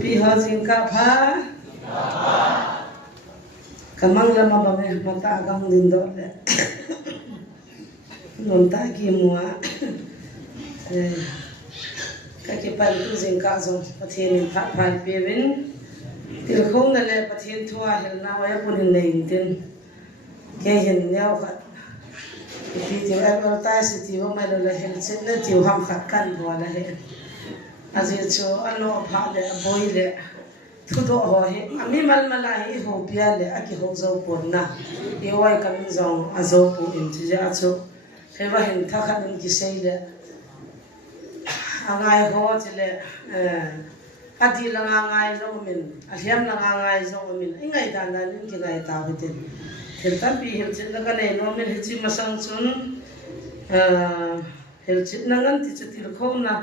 pi ho jing ka pha kamang lama ba me mata gang din do le non ta ki mua ka ki pan tu jing ka zo pathian tha phan pe win til khong na le pathian thua hel na wa pun nei tin ke hin neo khat pi ti advertise ti ho mai le hel chet na ti ham khat kan bo la he aje cho ano pha le boy le thu do ho he ami mal mala hi ho pia le aki ho zo pon na e wai kam zong azo pu in ti ja cho he wa hin tha khan in ki sei le angai ho chile ati la ngai zo min a hiam la ngai zo min ingai ta na nin ki ngai ta bitin hel tam pi hel chin la ka nei no min hi chi masang chun hel chin na ngan ti chu til khom na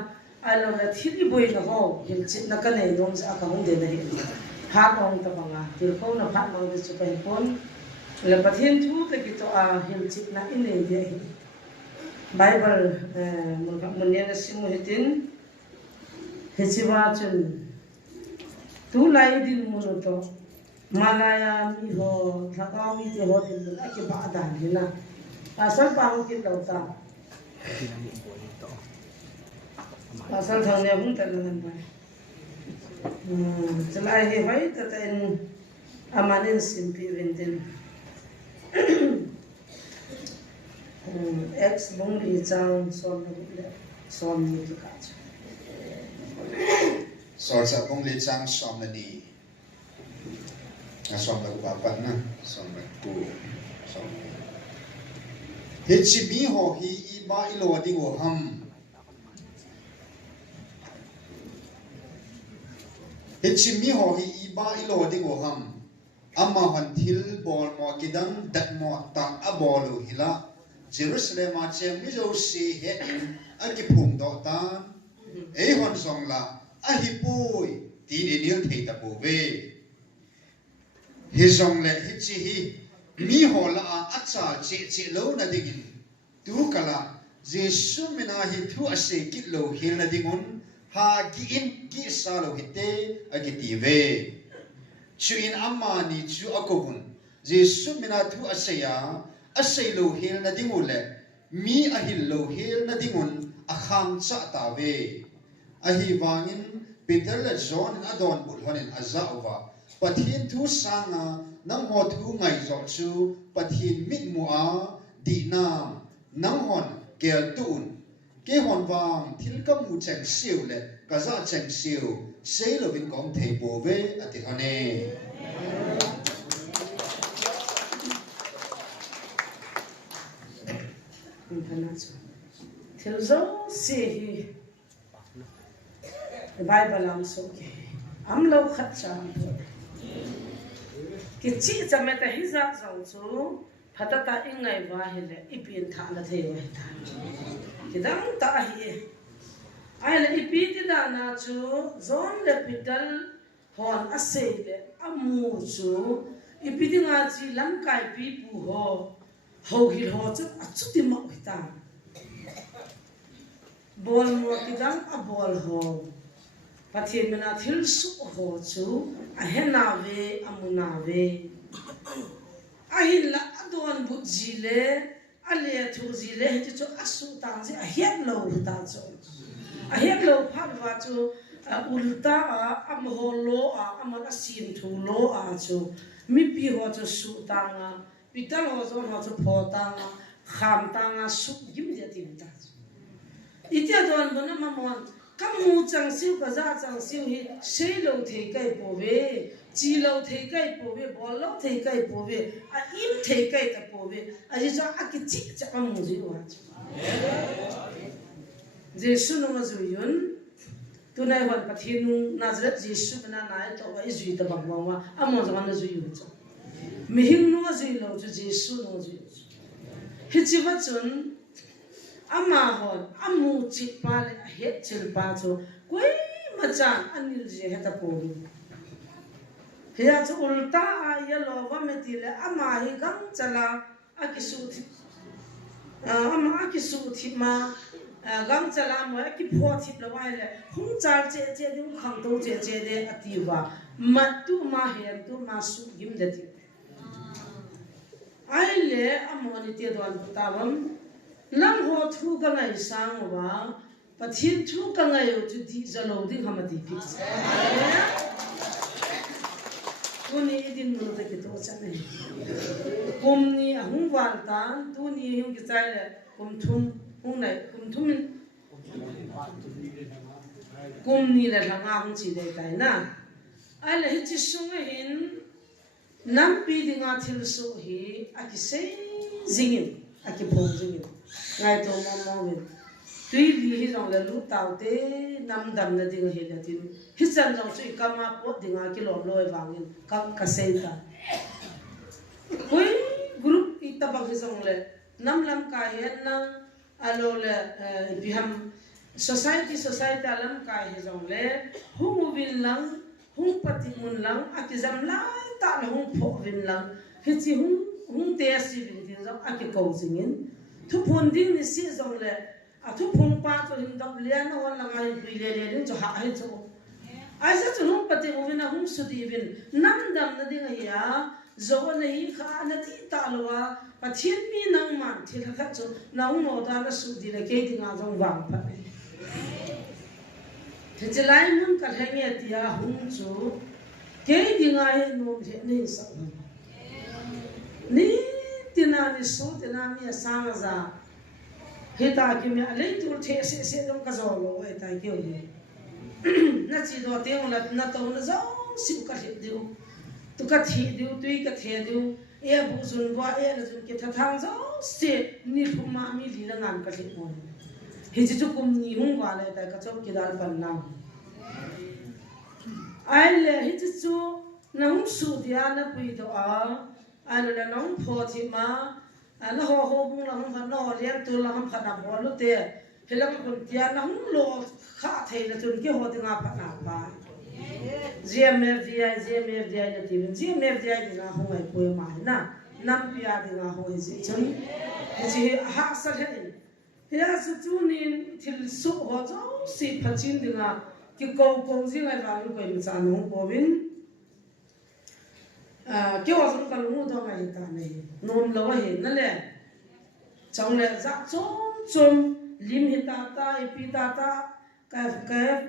alo la thili boi na ho hil chit na ka nei nom sa ka hong de na hi phat ong ta banga til khom na phat mang de chu pai pon la pathian thu te ki to a hil chit na in nei de hi bible mun ne na simu hitin hechiwa chun tu lai din mun to malaya mi ho thaka mi te ho din la ki ba da ni na asal pa ho ki lo ta asal thang ne hung tan nan ba chalai he vai ta ten amanin simpi vendin ex bong li chang son le son ni ka cha sor sa bong li chang som na ni som la ba pa na som la ku som he chi bi ho hi I ba I lo ding ho ham he chi mi ho hi I ba I lo ding ho ham amma han thil bol mo kidang dat mo ta abolu hila Jerusalem a chem mi zo si he in a ki phung do tan e hon song la a hi pui ti ni nil thei ta bo ve hi song le hi chi hi mi ho la a cha chi lo na ding tu kala Jesu mina hi thu a se ki lo hil na dingon ha gi in gi sa lo hi te a ki ti ve chu in amma ni chu akobun Jesu mina thu a se ya a sei lo hil na dingule mi a hil lo hil na dingun a kham cha ta ve a hi wangin Peter le John in adon bul honin azawa pathin thu sanga nang ho thu ngai zo chu pathin mit mu a di nam nang hon kel tun ke hon wang thil kam mu cheng siu le ka za cheng siu sei lo bin kong thei bo ve ati hane thil zo si hi bible am so ke am lo khat cha ki chi chame ta hi za zong chu phatata ingai wa hele ipin tha na the wa ta kidang ta hi ai la ipi ti da na chu zon le pital hon asei le amu chu ipi ti nga chi lam kai pi pu ho ho hi ho chu achu ti ma ta bol mo kidang a bol ho pathian mena thil su ho chu a hena ve amuna ve a hin la adon bu ji le a le thu ji le he chu asu tang ji a hiat lo ta chu a hiat lo phat wa chu ulta a am ho lo a am a sim thu lo a chu mi pi ho chu su tang a pital ho zo ho chu pho tang a kham tang a su gim je tin ta itia don bona mamon kamu chang siu ka za chang siu hi sei lo thei kai po ve chi lo thei kai po ve bol lo thei kai po ve a im thei kai ta po ve a ji cha a ki chi cha ka mu ji wa Jesu no ma zu yun tu nai hon pathin Nazareth Jesu na nai to wa izui ta bang wa amo za na zu yu cha mi hing no ma zu lo chu Jesu no zu hi chi wa chun ama hon amu chi pa le het chil pa chu koi ma chan anil je heta po hiya chu ulta a yelo wa me ti le ama hi gang chala akisu thi ama akisu thi ma gang chala mo ki pho thip la wai le hung char che ding khang to che de ativa mat tu ma hen tu ma su gim de ti ai le amoni te don tavam lang ho thu ka ngai sang wa pathin thu ka ngai u chu di zalo ding hamati fix kuni idin mu ta ki to chane kumni ahung wal tan tu ni hung ki chai le kum thum hung nai kum thum kumni la langa hung chi de kai na ai le hi chi sung hin nam pi dinga thil so hi aki sei zingin aki phong zingin ngai to mo win tui li hi rong la lu tau te nam dam na ding hi la tin hi chan rong chui kama pot dinga ki lom loi wangin ka sei ta koi group itabang hi rong le nam lam ka hian na alo le biham society alam ka hi rong le hung win lang hung pati mun lang akizam lai ta la hung pho win lang hi chi hung te si win tin rong aki ko zingin thu phun ding ni si rong le a thu phung pa to hin dom lian on la ngai pi le le cho ha hai cho ai sa chu hung pati u win a hung su di win nam dam na ding ya zo na hi kha na ti ta lo wa pathian mi nang man thil kha chu na hung no da na su di le ke ding a jong wang pa thế lai mun ka henge tia hung chu ke dinga he no the ni sa ni tina ni so tina mi sang za he ta ki me ale tur the se dong ka zo lo e ta ki o na chi do te on na to na zo si ka he diu tu ka thi diu tu ka the diu e bu zun wa e na zun ke tha thang zo se ni thuma mi li na ngan ka he mo he ji chu kum ni hung wa le ta ka chom ki dal pan na ai le hi chu na hung su dia na pui do a alo la nong pho thi ma ana ho bung la hung no lian tu la hum phana bo lu te helam kun tia na hung lo kha thei la chun ki ho tinga phana pa gmf dia na ti gmf dia ni na hung ai poi ma na nam pia di na ho ji chun ji ha sa he ya su chu ni thil su ho zo si phachin dinga ki ko ji ngai ba lu ko mi cha no ko win ki wa sun ka lu mu do ngai ta nei nom lo he na le chong le za chom lim hi ta pi ta ka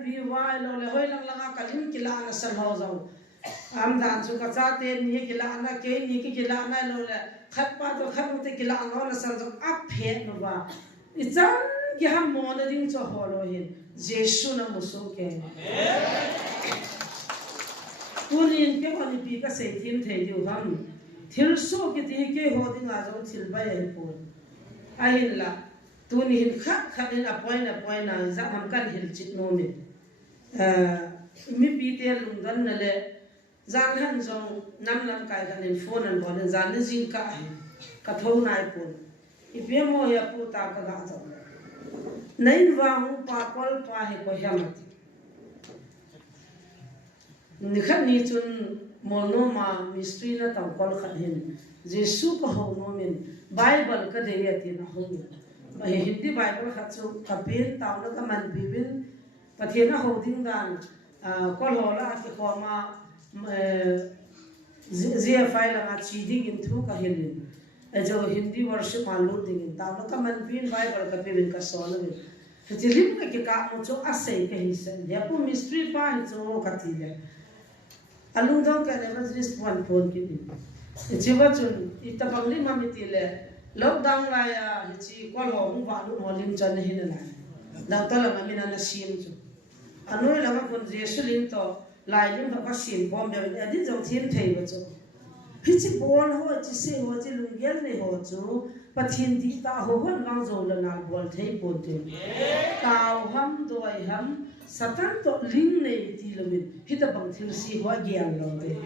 bi wa lo le hoi lang ka lim ki la na sal ho zo am dan chu ka cha te ni ki la na ke ni ki la na lo le khat pa to khat te ki la no na sal zo ap phe no ba i chan ki ham mo na ding cho ho lo hin jesu na mo so ke tunin ke oni pi ka se thim thei diu ham thil so ki ti ke ho ding a zo thil ba ye po ai la tuni hin khat in a point na za ham kan hil chit no mi pi te lung dan na le zan han zong nam lam kai kan in phone an bon zan ni jing ka thau nai po i pe mo ya pu ta ka ga zo nain wa hu pa kol pa he ko hemat ni khat ni chun molno ma mystery na tam kol khat hin jesu ko ho no min bible ka de ya ti na ho ba hindi bible khat chu ka pin taw na ka man bibin pathena ho ding dan kol ho la ki ko ma zia file ma chi ding in thu ka hilin जो हिंदी वर्ष मालूम दिंग ताम का मन बिन बाइबल का बिन का सोल में फिजिलिम के का मुझो असे के हिस्से या पु मिस्ट्री पा जो कती है अलू दो का एवरेज वन फोन की जीवा चुन इता बंगली ममिति ले लॉकडाउन लाया हिची कॉल हो मु वालू होलिम जन हिन ना दातला ममिना न सीम जो अनु लगा कोन जेसुलिन तो लाइलिम का सीम बॉम बे अदि जो थीम थई बचो हिची बोल हो जिसे हो जे लुंगेल ने हो जो पथिन दी ता हो हन गांव जो लना बोल थई पोते ताव हम दोय हम सतन तो लिंग ने ती लमिन हित बंग थिल सी हो ज्ञान लो दे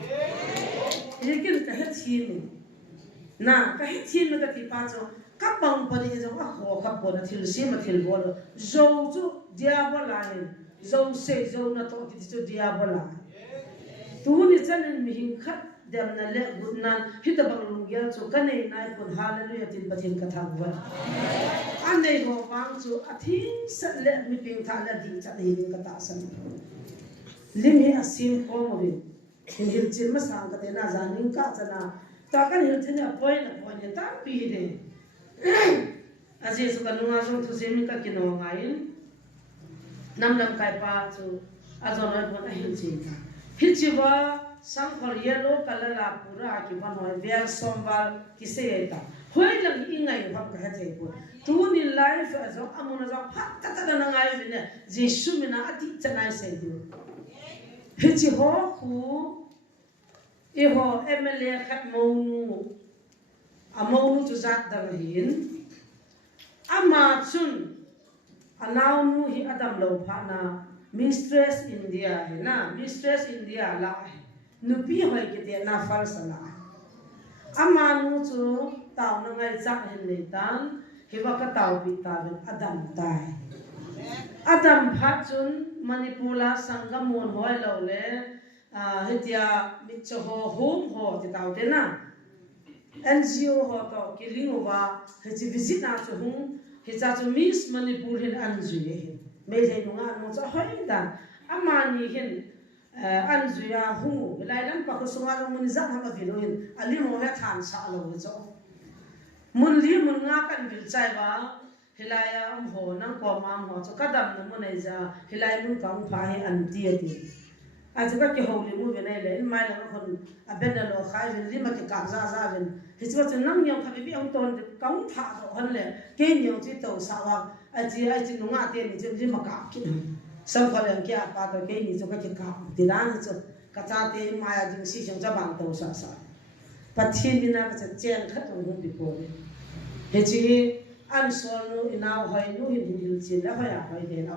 लेकिन कह छी ना कह छी में का ती पाचो का बंग परे जो हो का बोल थिल सी म थिल बोल जो दिया बोला जो से जो न तो की जो दिया बोला तू नि चन मिहिं खत dem na le gut nan hita bang lungyal chu kanei nai kun hallelujah tin pathin ka thang wa anei ho wang chu athing sat le mi ping tha la ding cha dei ka ta san lim hi asim ko mo bi hin hil chin ma sang ka te na zaning ka chana ta kan hil chin a point ta pi de aje su kan lunga song tu se mi ka kino ngain nam kai pa chu azon ai bon a hil chin hil chi wa sang khol yellow color la pura ki ban hoi ver sombal ki se eta hoi lang ingai pham ka thei pu tu ni life azo amuna zo phat ta ta na ngai ne jesu mina ati chanai se du hil chi ho khu e ho emele khat monu amonu chu zat dang hin ama chun anau nu hi adam lo pha na mistress india hai na mistress india la hai nupi hoi ke te na fal sala ama nu chu taw na ngai chak hin le tan hi wa ka taw pi ta ben adam tai adam phat chun manipula sangamon hoi lo le hetia mitcho ho home ho ti taw te na NGO ho to kilingo wa he visit na chu hung he cha chu miss manipur hin anju ye hin me le nu nga no cha hoi dan amani hin anju ya hu lai lam pa ko sunga lo mun za ha ma vilo hin ali mo ya than sa lo cho mun li mun nga kan bil chai wa hilaya am ho nang ko mam ho cho kadam na mun ai za hilai mun ka mu pha he an ti ti aja ka ke ho le mu ve nei le mai la ko abenda lo khai ven li ma ke ka za ven hi chu chu nam nyam kha bi ang ton ka mu pha do han le ke nyam chi to sa wa aji nu nga te ni chu li ma ka ki sam kha le kya pa to ke ni chu ka ke ka ti dan chu ka cha te ma ya jing si chang cha bang to sa pathin ni na ka chen khat ong bi ko le he chi an sol nu inau hoi nu hin hil chin la ha ya hoi de na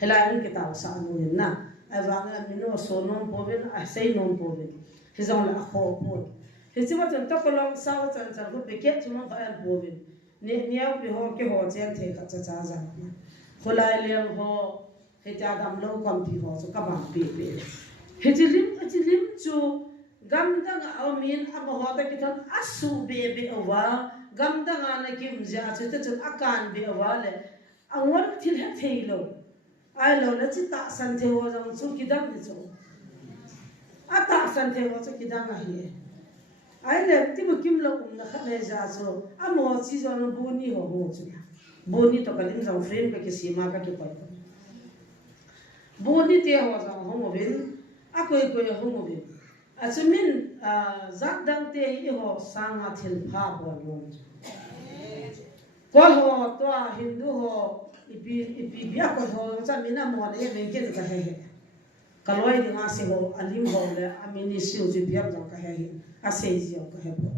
helai un ke taw sa nu hin na avang la mino so non poven a sei non poven he zong la kho po he chi wa chen to ko long sa wa chen chen ko pe ke chu non ka poven ne niau bi ho ke ho chen the ka cha cha za kholai leng ho he cha dam lo kam pi ho so ka ba pi pe he chi lim chu gam dang a min a mo ho ta ki thon asu be be wa gam dang a na kim ja chu ta chu akan be wa le angwal thil he thei lo ai lo na chi ta san the ho jong chu ki dam ni chu a ta san the ho chu ki dam a hi ai le ti bu kim lo na kha le ja so a mo chi jo no bu ni ho ho chu bu ni to kalim jong frame ka ki sima ka ki pa bu ni te ho jong ho mo bin a koi ho mo bin a chu min zat dang te hi ho sanga thil pha bo lo ko ho to hindu ho ipi bia ko ho cha mina mo le ye men ken ka he kaloi de nga se ho alim ho le amini siu ji bia jong ka he a se ji jong ka he bo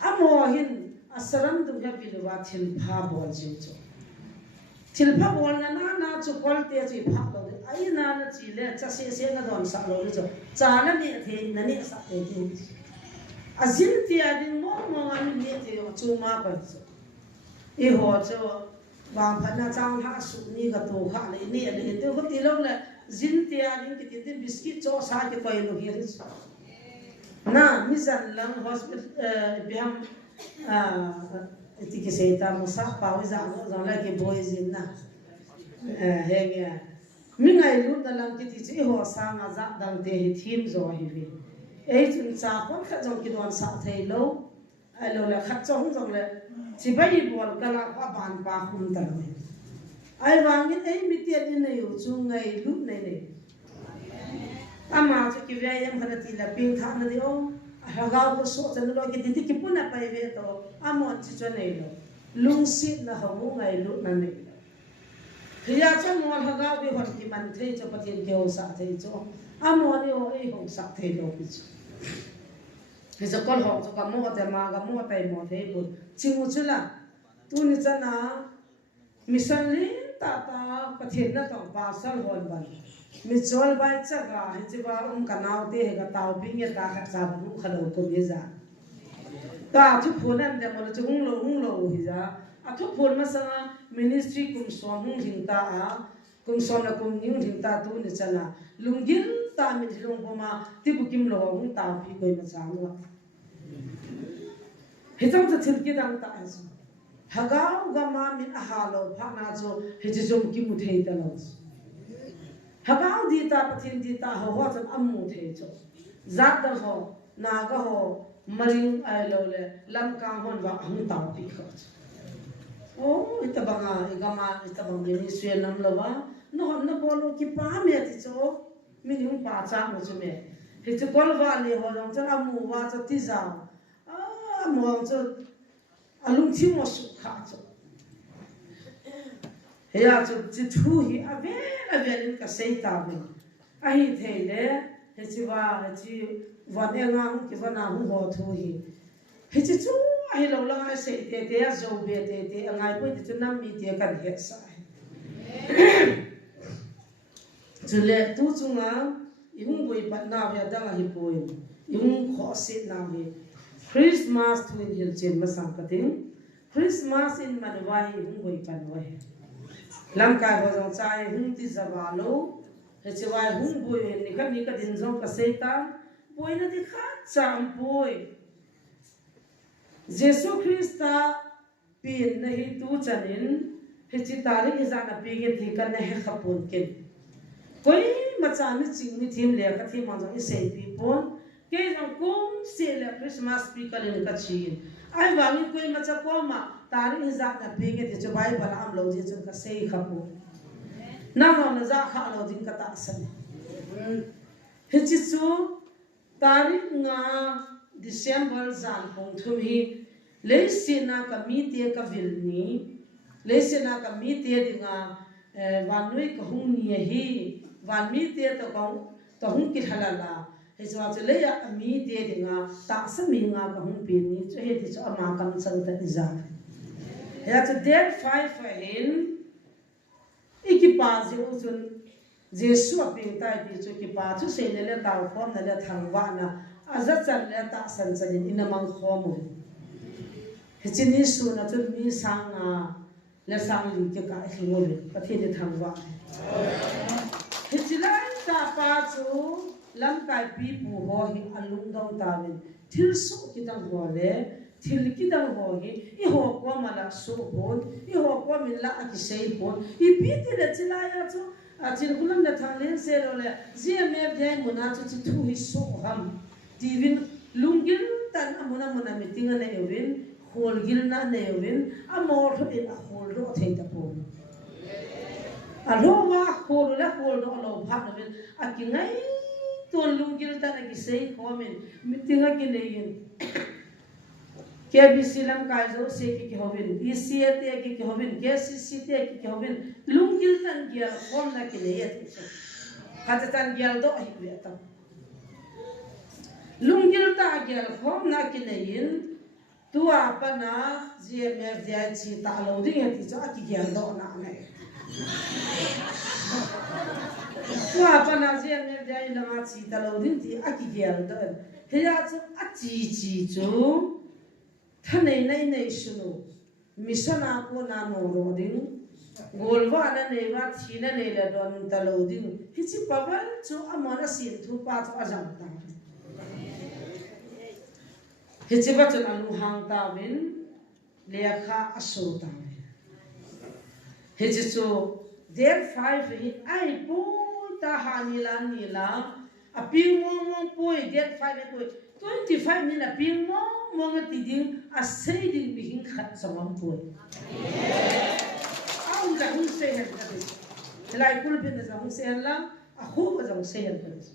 amo hin asaram du he pi wa thil pha bo ji cho thil pha bo na chu kol te chi pha lo ai na chi le cha se na don sa lo cho cha na ni the na ni sa te ti azin ti adin mo ngam ni te chu ma pa cho e ho cho wang phana chang ha su ni ga to kha le ni le te ko ti lo le zin ti adin ki ti biscuit cho sa ke pai lo hi na mi zan lang hospital biam ti ke se ta mo sa pa wi za no la ke boy zin na he nge mi ngai lu da lang ki ti chi ho sa nga za dang te hi thim zo hi vi e chun cha kon kha jong ki don sa thei lo ai lo la khat chong jong le chi bai bol kala pa ban pa khum ta le ai wang ni ei mi ti ni nei u chu ngai lu nei nei ama chu ki ve yam khana ti la ping tha na di o ha ga ko so chan lo ki ti ki puna pai ve to amon chi chu nei lo lung sit na ha mu ngai lu na nei hiya chan mo ha ga be hon ki man thei cho patien ke o sa thei cho amon ni o ei hong sa thei lo ki chu ki zo kol ho cho ka mo ta ma ga mo tai mo thei bu chi mu chu la tu ni chana mission li ta patien na to pa sal hon ban mi chol bai cha ga he chi ba kanau te he ga taw ping ye ta kha cha bu khalo ko ye za ta thu phun an de mo chu hung lo hi za a thu phun ma sa ministry kum so hung hing ta a kum so na kum ning hing ta tu ni chana lungil ta min hilong boma ti bukim lo hung ta pi koi ma changwa he chang cha thil ki dang ta aso hagau gama min ahalo phana cho he chi jom ki mu thei ta lo hagau di ta pathin di ta ho ho chan ammu thei cho zat da ho na ga ho maring ai lo le lam kang hon wa hung ta pi kho oh ita banga igama ita bang ni suen nam lo wa no na bolo ki pa me ti cho min hung pa cha mo chu me he chu kol wa le ho jong cha amu wa cha ti za mo cho alung chi mo su kha cho he ya chu chi thu hi a ve nin ka sei ta ve a hi thei le he chi wa ne ngang ki wa na hu ho thu hi he chi chu a hi lo la se te te a zo be te te angai poi ti chu nam mi te kan he sa chule tu chunga ihung boi pat na ya dang hi poi ihung kho se na hi Christmas twin hil chen ma sang kating Christmas in manwai ihung boi pan wai lam kai ho jong chai hung ti zawalo he chewai hung boi ni ka din jong ka seita poi na di kha cham poi Jesus Christa pin na hi tu chanin he chi tarik hi zana pi ge thi kan he khapun ken koi macha ni ching ni thim le ka thi ma jong i sei pi pon ke jong kum se le Christmas pi ka le ka chin ai wangi koi macha ko ma tarik hi zana pi ge thi cho Bible am lo je chun ka sei khapu na na za kha lo din ka ta san he chi chu tarik nga December zan pong thum hi le sina ka mi te ka vilni le sina ka mi te dinga wanui ka hung ni hi wan mi te to hung ki halala he so che le ya mi te dinga ta sa mi nga ka hung pi ni che he ti so ama kam sang ta iza ya to der 5 for hin ikipa zi uzun Jesu aping tai ti chu ki pa chu se le taw khom na le thangwa na azat chan le ta san chanin inamang khom he chini su na chu mi sang a le sang li ke ka khimo le pathe de thangwa he chilai ta pa chu lam kai pi pu ho hi alung dong ta win thil su ki dang ho le thil ki dang ho hi I ho ko mala su ho I ho ko min la a ki sei ho I pi ti le chilai ya chu a chin kulam na thang len se lo le je me de muna chu chi thu hi so ham tivin lungil tan amuna muna meeting na evin hol gil na ne evin amor in a hol ro thei ta po a ro wa hol la hol do lo pha na vin a ki ngai ton lungil tan a ki sei khomin meeting a ki ne yin ke bisilam kai zo se ki hovin isia te ki hovin ke si te ki hovin lungil tan gya khom na ki ne yet khata tan gyal do hi be ta lungil ta gyal khom na ki ne yin tua pa na gmf dia chi ta lo ding ti cho ki gyal do na ne tua pa na gmf dia ina ma chi ta lo ding ti a ki gyal do he ya chu a chi chu Thanei nei nei sunu misana ko na no ro ding golwa na nei wa thina nei la don ta lo ding hi chi pawal chu amana sin thu pa chu ajam ta hi chi ba chu alu hang ta win lekha asu ta hi chi chu der 5 hi ai pu ta ni la a ping mong poi der 5 poi 25 min a ping mong ti ding a sei ding mi hing khat samam poi au la hung se hen ka dis lai kul bin da hung se la a khu ba jong se hen ka dis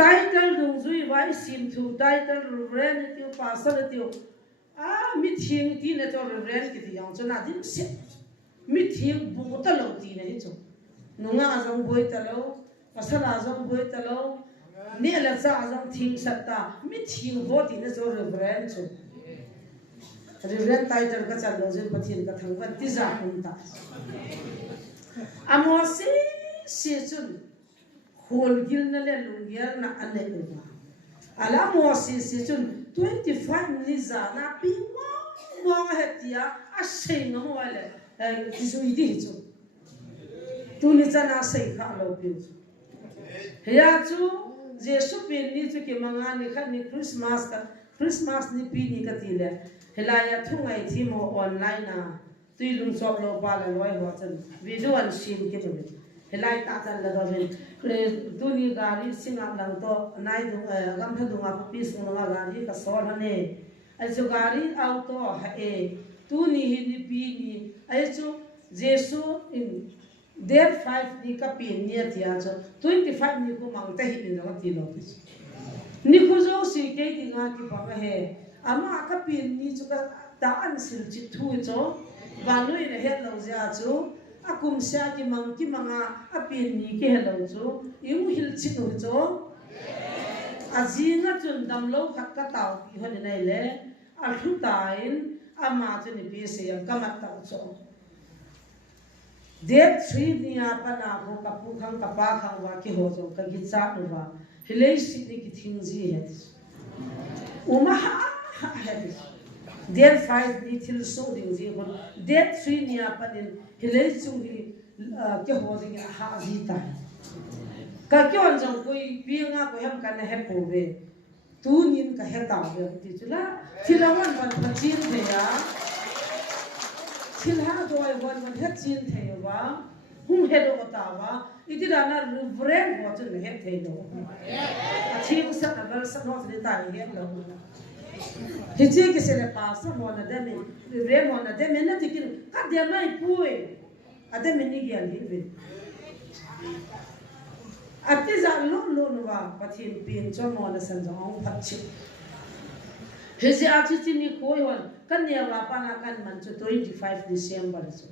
title dung zui vai sim thu title ren ti pasal ti a mi thing ti na to ren ki ti yang chona dim se mi thing bu ta lo ti na hi chu nunga jong boi ta lo pasala jong boi ta lo ne la za azam thing satta mi thing ho ti na zo reverend chu reverend title ka chal lo je pathin ka thangwan ti za hum ta amo se chun hol gil na le lungiar na ane ba ala mo se chun 25 ni za na pi mo hetia a sei no wale ti zo idi chu tu ni za na sei kha lo pi ya chu Jesu pin ni chu ki manga ni khat ni Christmas ni pi ni ka ti le helaya thungai thi mo online na tui lung chok lo pa la loi ho chan video an sim ki tu helai ta chan la do ben tu ni gari singa lang to nai du gam tha du nga pi sung nga gari ka sol ha ne ai chu gari auto ha e tu ni hi ni pi ni ai chu Jesu in date 5 ni ka pin ni atia cho 25 ni ko mang ta hi ni lo ti lo ni ko zo si ke ti nga ki pa he ama ka pin ni chu ka ta an sil chi thu cho wa lui ne het lo ja chu akum sia ki manga a pin ni ke hello chu yu hil chi no cho azinga chun dam lo khat ka taw pi hon nei le a thu tain ama chu ni pi se ka mat ta cho Date 3 ni apa na ko kapu khang kapa khang wa ki ho jo ka gi cha nu wa hilei si ni ki thing ji he uma ha he Date 5 ni thil so ding ji ko Date 3 ni apa din hilei chung hi ki ho ding ha ji ta ka kyon jong koi pi nga ko ham kan he po ve tu nin ka he ta ve ti chula thilawan ban pa chin the ya Silha doy wan het chin the wa hung he do ta wa itira na revren ho chen he the do achi ku sa na sa no de ta he lo he che ke se le pa sa mo na de me revren mo na de me na tikin ka de mai pui ade me ni gyan hi ve ati za lo lo no wa pathin pin cho mo na san jong phat chi he se ati ti ni ko yon kan ne wa pa na kan man chu 25 December chu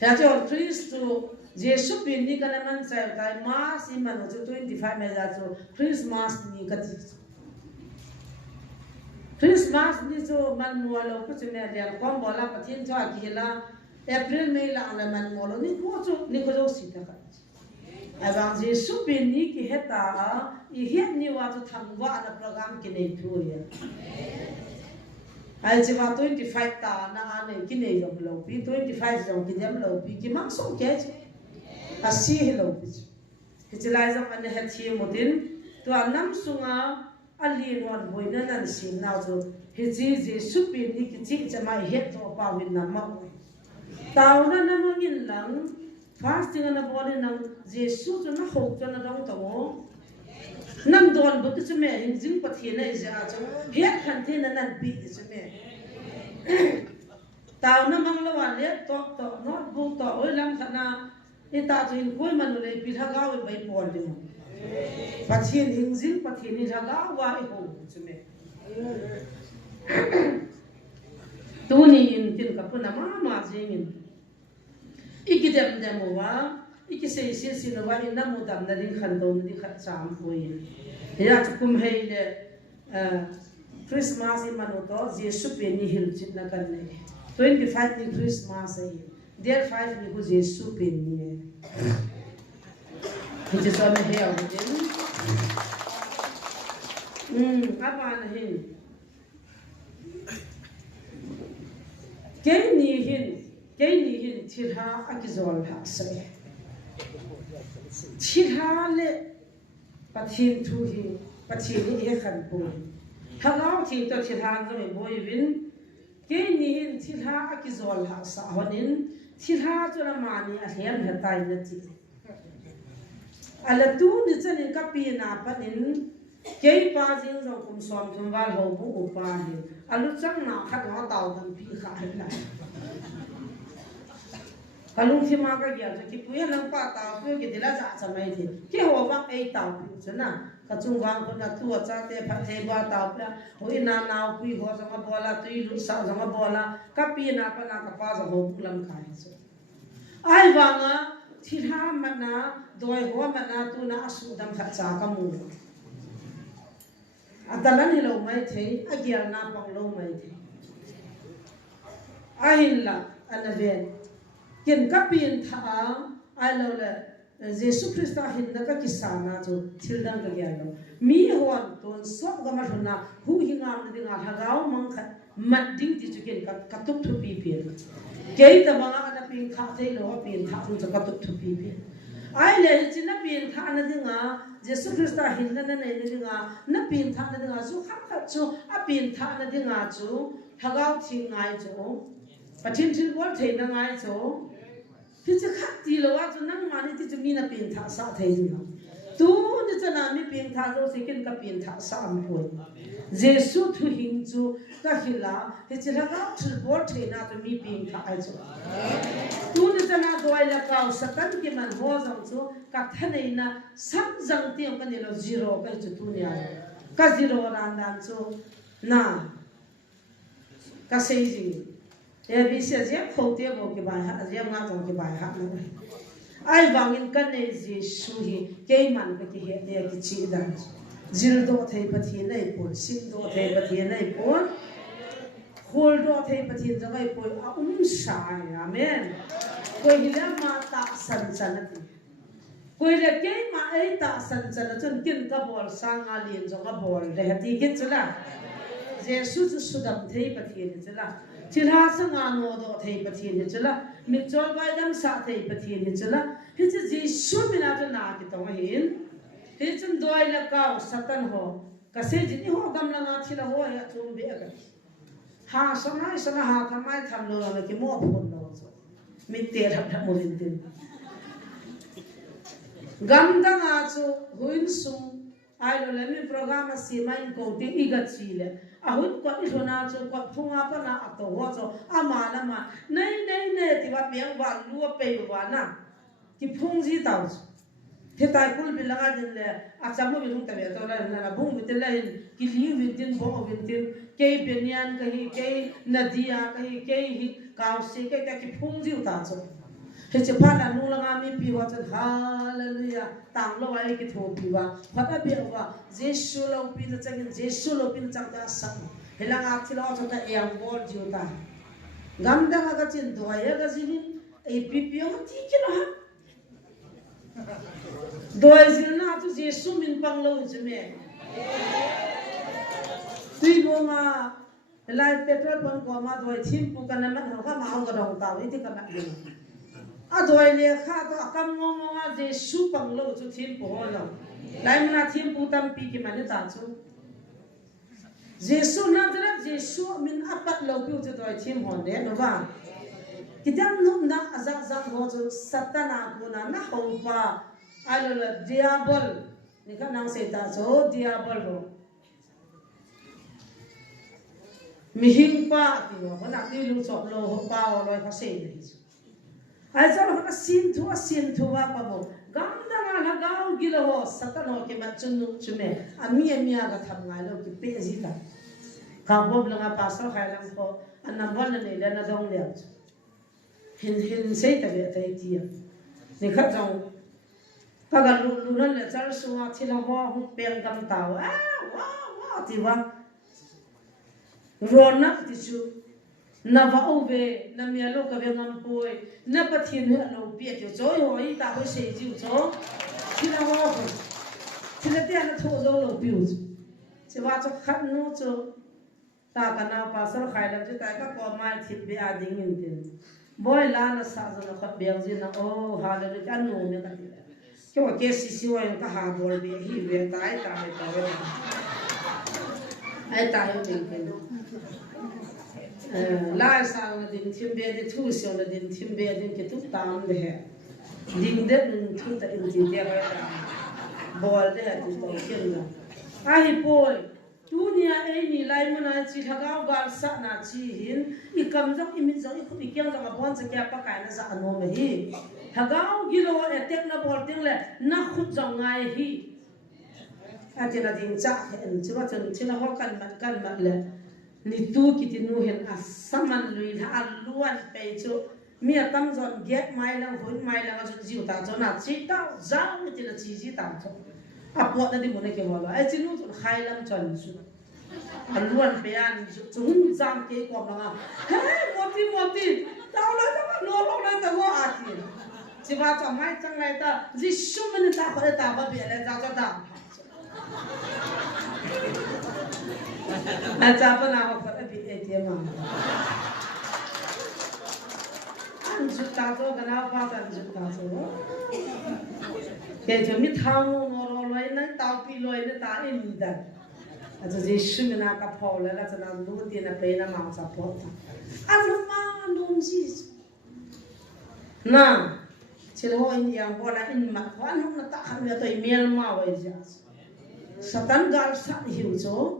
ta cho Christ Jesu pin ni kan man sa ta ma si man chu 25 me za chu Christmas ni ka ti Christmas ni chu man mo lo ku chu me dia kom bola pathin cho ki la April me la ala man mo lo ni ko jo si ta ka abang Jesu pin ni ki heta I het ni wa chu thang wa na program ki nei thu ya ai chỉ vào 25 ta na này cái này dòng lâu pi 25 dòng cái điểm lâu pi cái mang số cái chứ à xí lâu pi cái chỉ lại dòng anh hết chi một tin tu anh nắm sung anh liền hoàn bồi nên anh xin nào rồi cái gì suốt pin đi cái gì cho mai hết rồi bao nhiêu năm mau tao nó nằm nghiền lắng fasting anh bảo đi nằm Jesus cho nó hậu cho nó đóng tàu năm đòn bữa cái mẹ hình dính bát thiên này ra cho hết hành thiên là năn bị cái mẹ tao nó mang lo hoàn hết to nó buông to ơi lắm thật na cái ta thì cuối mà nó bị thằng gáo bị buồn đi bát thiên hình dính bát thiên này thằng gáo qua cái hồ cái mẹ tu ni tin cái phần mà gì mình iki dem wa iki se no wa in namu dam na ding khan dom di khat cham pui ya chukum hei le Christmas in manoto Jesu pe ni hil chit na kan ne 25 ni Christmas ai there 5 ni ko Jesu pe ni he je so me he au den apa na hin ke ni hin thirha akizol ha se thirha le pathin thu hi pathin ni he khan pu hagao thi to thirha zo me boy win ke ni hin thirha akizol ha sa honin thirha chona mani a hem ha tai na chi ala tu ni chanin ka pi na panin ke pa jing zo kum som thum wal ho bu pa hi alu chang na khat wa taw kan pi kha la kalung si ma ka gya ki puya lang pa ta pu ki dila za cha mai thi ki ho ba ei ta pu chana ka chung wang ko na tu cha te pha the ba ta pa hoi na na pu ho sa ma bola tu lu sa sa ma bola ka pi na pa na ka pa za ho pu lam khai so ai wanga thirha mana doi ho mana tu na asu dam kha cha ka mu atalan hi lo mai the agyal na pang lo mai the ahin la anaven ken kapin tha ai lo le Jesu Christa hin na ka kisana cho thildang ka gya lo mi hon ton sok ga ma thuna hu hi ngam na dinga hagao mang khat mat ding ti chu ken ka tup thu pi pi ke ta ma ana pin kha thei lo pin tha chu ka tup thu pi pi ai le chi na pin tha na dinga Jesu Christa hin na nei dinga na pin tha na dinga chu khat chu a pin tha na dinga chu thagau thing ngai chu pathin thin bol thei na ngai chu ti chu khat ti lo wa chu nang mani ti chu mi na pin tha sa thei dinga tu ni chana mi pin tha zo sekin ka pin tha sa am poi Jesu thu hin chu ka hila ti chu thagau thil bol thei na tu mi pin tha ai chu tu ni chana doi la kau satan ki man ho zong chu ka thanei na sam jang ti ka ni lo zero ka chu tu nya ka zero ran dan chu na ka sei ji e bi se je khou te bo ki bai ha je nga jong ki bai ha na ai wang in kan nei ji su hi ke man ka ki he ne ki chi dan zil do thei pathi nei pon sim do thei pathi nei pon khol do thei pathi jang ai poi a sai amen koi hila ma ta san sanati koi le ke ma ai ta san san chun kin ka bol sang a lien jong a bol le ti ki chula Jesu chu sudam thei pathi ni chula chila sanga no do thei pathi ni chula mi chol bai dam sa thei pathi ni chula hi chu Jesu mina chu na ki tong hin hi chun doi la kau satan ho ka se ji ni ho gam la nga thila ho ya chum be ka ha samai sana ha thamai tham lo la ki mo phun lo so mi te thap thap mo vin tin gam da nga chu huin sum ai lo le mi program si mai ko ti i ga chi le a hun ko ni thona chu ko thunga pa na a to ho cho a ma na ma nei nei ne ti wa piang wa lu pe wa na ki phung ji tao thế tại kul bi laga din le a chamu bi thung ta be to la na bung bi la in ki li wi tin bo wi tin ke benian ka hi ke nadia ka hi ke hi kaw se ke ta ki phung ji ta cho he che pa la nu laga mi pi wa chan hallelujah tang lo ai ki tho pi wa phata be wa jesu lo pi na chang jesu lo pi na chang ta sa he la nga chi lo cho ta yang bol ji ta gam da ga chin do ya ga ji ai pi pi ho ti ki lo ha doi zil na tu Jesu min pang lo je me tui bo ma lai petrol pon ko ma doi thim pu kan na ho ka ma ho ga dong ta wi ti ka na ni a doi le kha to kam ngo ngo nga Jesu pang lo chu thim pu ho lo lai ma thim pu tam pi ki ma ni ta chu Jesu na dra Jesu min apat lo pi chu doi thim hon de no ba kidam num na azak zak ho chu satana guna na ho pa alo la diabol ni ka nang se ta so diabol ho mi hing pa ti ho na ti lu so lo ho pa o lo ka se ni ai cha lo ka sin thu wa pa bo gam da nga na gao gi lo ho satan ho ke ma chun nu chu me ami ga tham ngai lo ki pe ji ta ka bob la nga pa so khai lang ko an nam bol na ne la na dong le hin se ta be ta ti ni kha jong ta ga lu na le char su wa thila ho hu peng gam tao wa ti wa ro na ti chu na va o ve na mi lo ka ve ngam poi na pa thin he lo pi ti zo ho i ta ho se ji zo thila ho ho thila ti na tho zo lo pi u che wa cho khat nu cho ta ka na pa sar khai lam che ta ka ko mai thip be a ding in tin boy la na sa zo na khat beng ji na o hallelujah nu ne ka ti cho ke si wa ka ha bol be hi ve tai ta me ta ve ai ta yo ding ken la sa na din thim be de thu so na din thim be din ke tu tam de he ding de nun thu ta in ji de ga ta bol de ha ti to ken na ai poi dunia ai ni lai mana chi thagau gal sa na chi hin I kam jong I min jong I khu I kyang jong a bon cha kya pa kai na za ano me hi thagau gilo e tek na bol ting le na khut jong ngai hi a ti na ding cha hen chi wa chen chi na ho kan ma le ni tu ki ti nu hen a saman lui tha a luan pe chu mi a tam jon get mai lang hoi mai lang a chu jiu ta cho na chi ta zang mi ti na chi ji ta cho a po na di mo ne ke mo la ai chi nu chu khai lam chon chu a luan pe an chu jam ke ko ma hey moti tao la ta no lo la ta mo a ti chi ba cho mai chang lai ta ji shu men ta ko ta ba be le za cho ta a cha pa na ko ta bi e ti ma an ju ta cho ga na pa ta ju ta cho cái chỗ mi thao nó rồi nó tao pi rồi nó ta in đàn à cho gì suy nghĩ na cái phò lại là cho nó đủ tiền là phải là mang sắp phò à lúc mà đúng gì na chỉ là họ in yang bỏ lại in mặt khoan không là ta không là tôi miên mà vậy chứ Satan gal sát hiểu cho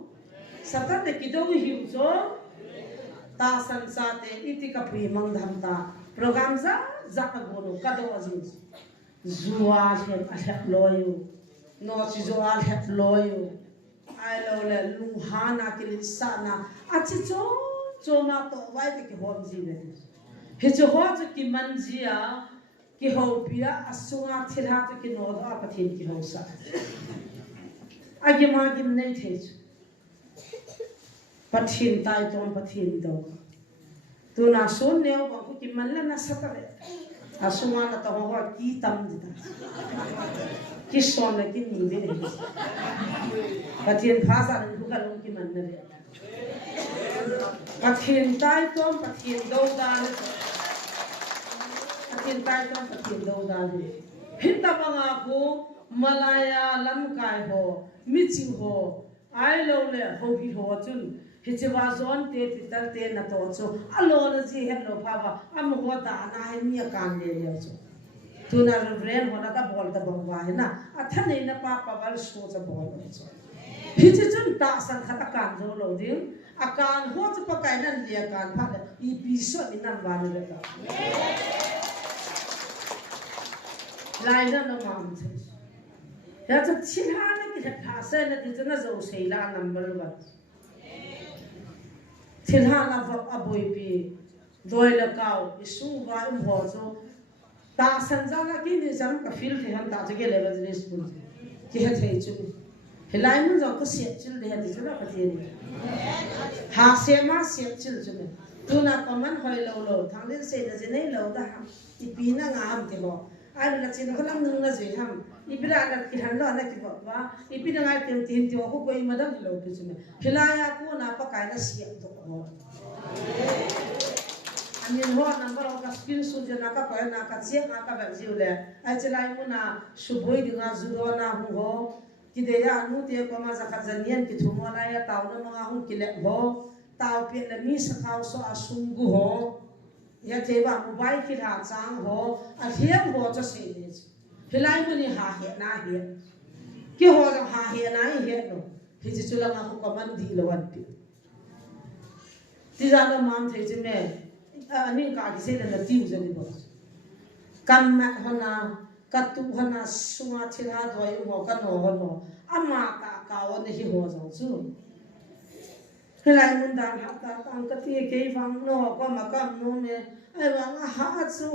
Satan để cái đâu hiểu cho ta san sa te iti ka pri mang dham ta program za ka gono ka do azin zuwa he alhep loyo no si zo alhep loyo ai lo le luhana ke lisana achi cho ma to vai te ke hom ji le he cho ho cho ki manjia ki ho pia asunga thilha to ki no da ka thin ki ho sa agi ma gim nei the pathin tai ton pathin do tu na sun neo ba ku ki man la na sa ta asunga na to ho ki tam ji ta ki son na ki ni be ne pathin phasa na ku ka long ki man na be pathin tai ton pathin do da ne pathin tai ton pathin do da ne hin ta ba nga ko malaya lam kai ho mi chi ho ai lo le ho bi ho chun hichiwa zon te pital te na to cho alo na ji het lo pha ba am ho da na he mi kan le le cho tu na ren ho na ta bol ta bong wa he na a than nei na pa pa bal so cha bol cho hichi chun ta san khata kan zo lo ding a kan ho cha pa kai nan le kan pha le I pi so ni nan wa le ka lai na no mam che ya cha chin ha na ki tha sa na ti na zo sei la number 1 thiên hạ là vật à bồi bì rồi là cao isu và ho cho ta san ra là cái này rằng cái feel thì hắn ta cho cái level này school cái hết thấy chứ thì lại muốn rằng cái siết chứ để hết chứ là cái gì hạ xe mà siết chứ chứ này tu na có mình hỏi lâu lâu thằng đến xe là gì này lâu đã ham thì pin na ngam thì bỏ ai là chỉ nó làm nương là gì ham thì bây giờ là cái hắn lo là cái bỏ và thì bây giờ ngay tiền tiền tiêu không có mà đâm lâu cái chứ này thì lại à cô na bắt cái là siết đó anh nhìn hoa nằm vào cái skin suit cho nó cái na cái chiếc na cái vật gì đấy ai chỉ lại muốn na subui đi ngang zudo na hung ho cái đấy à nút tiền có mà zakat zanian cái thùng hoa này tao nó mang hung cái lẹ ho tao biết là mi sắc khao so asung gu ho ya thế bà mobile cái hạt trang ho à hiếm ho cho xe đấy thì lại muốn đi hà hiện na hiện cái ho rằng hà hiện na hiện rồi thì chỉ cho là ngang có mình đi là vấn đề thì ra nó mang thấy chứ mẹ anh cả cái xe là tiêu cho đi bỏ cầm mặt hơn là cắt tu hơn là sung à thiên hạ thôi họ cắt nó hơn nó ama cả cao anh ấy hiểu rồi chứ cái này muốn đàn hát ta tăng cái gì cái vang nó có mà cầm nó nè ai vang hát chứ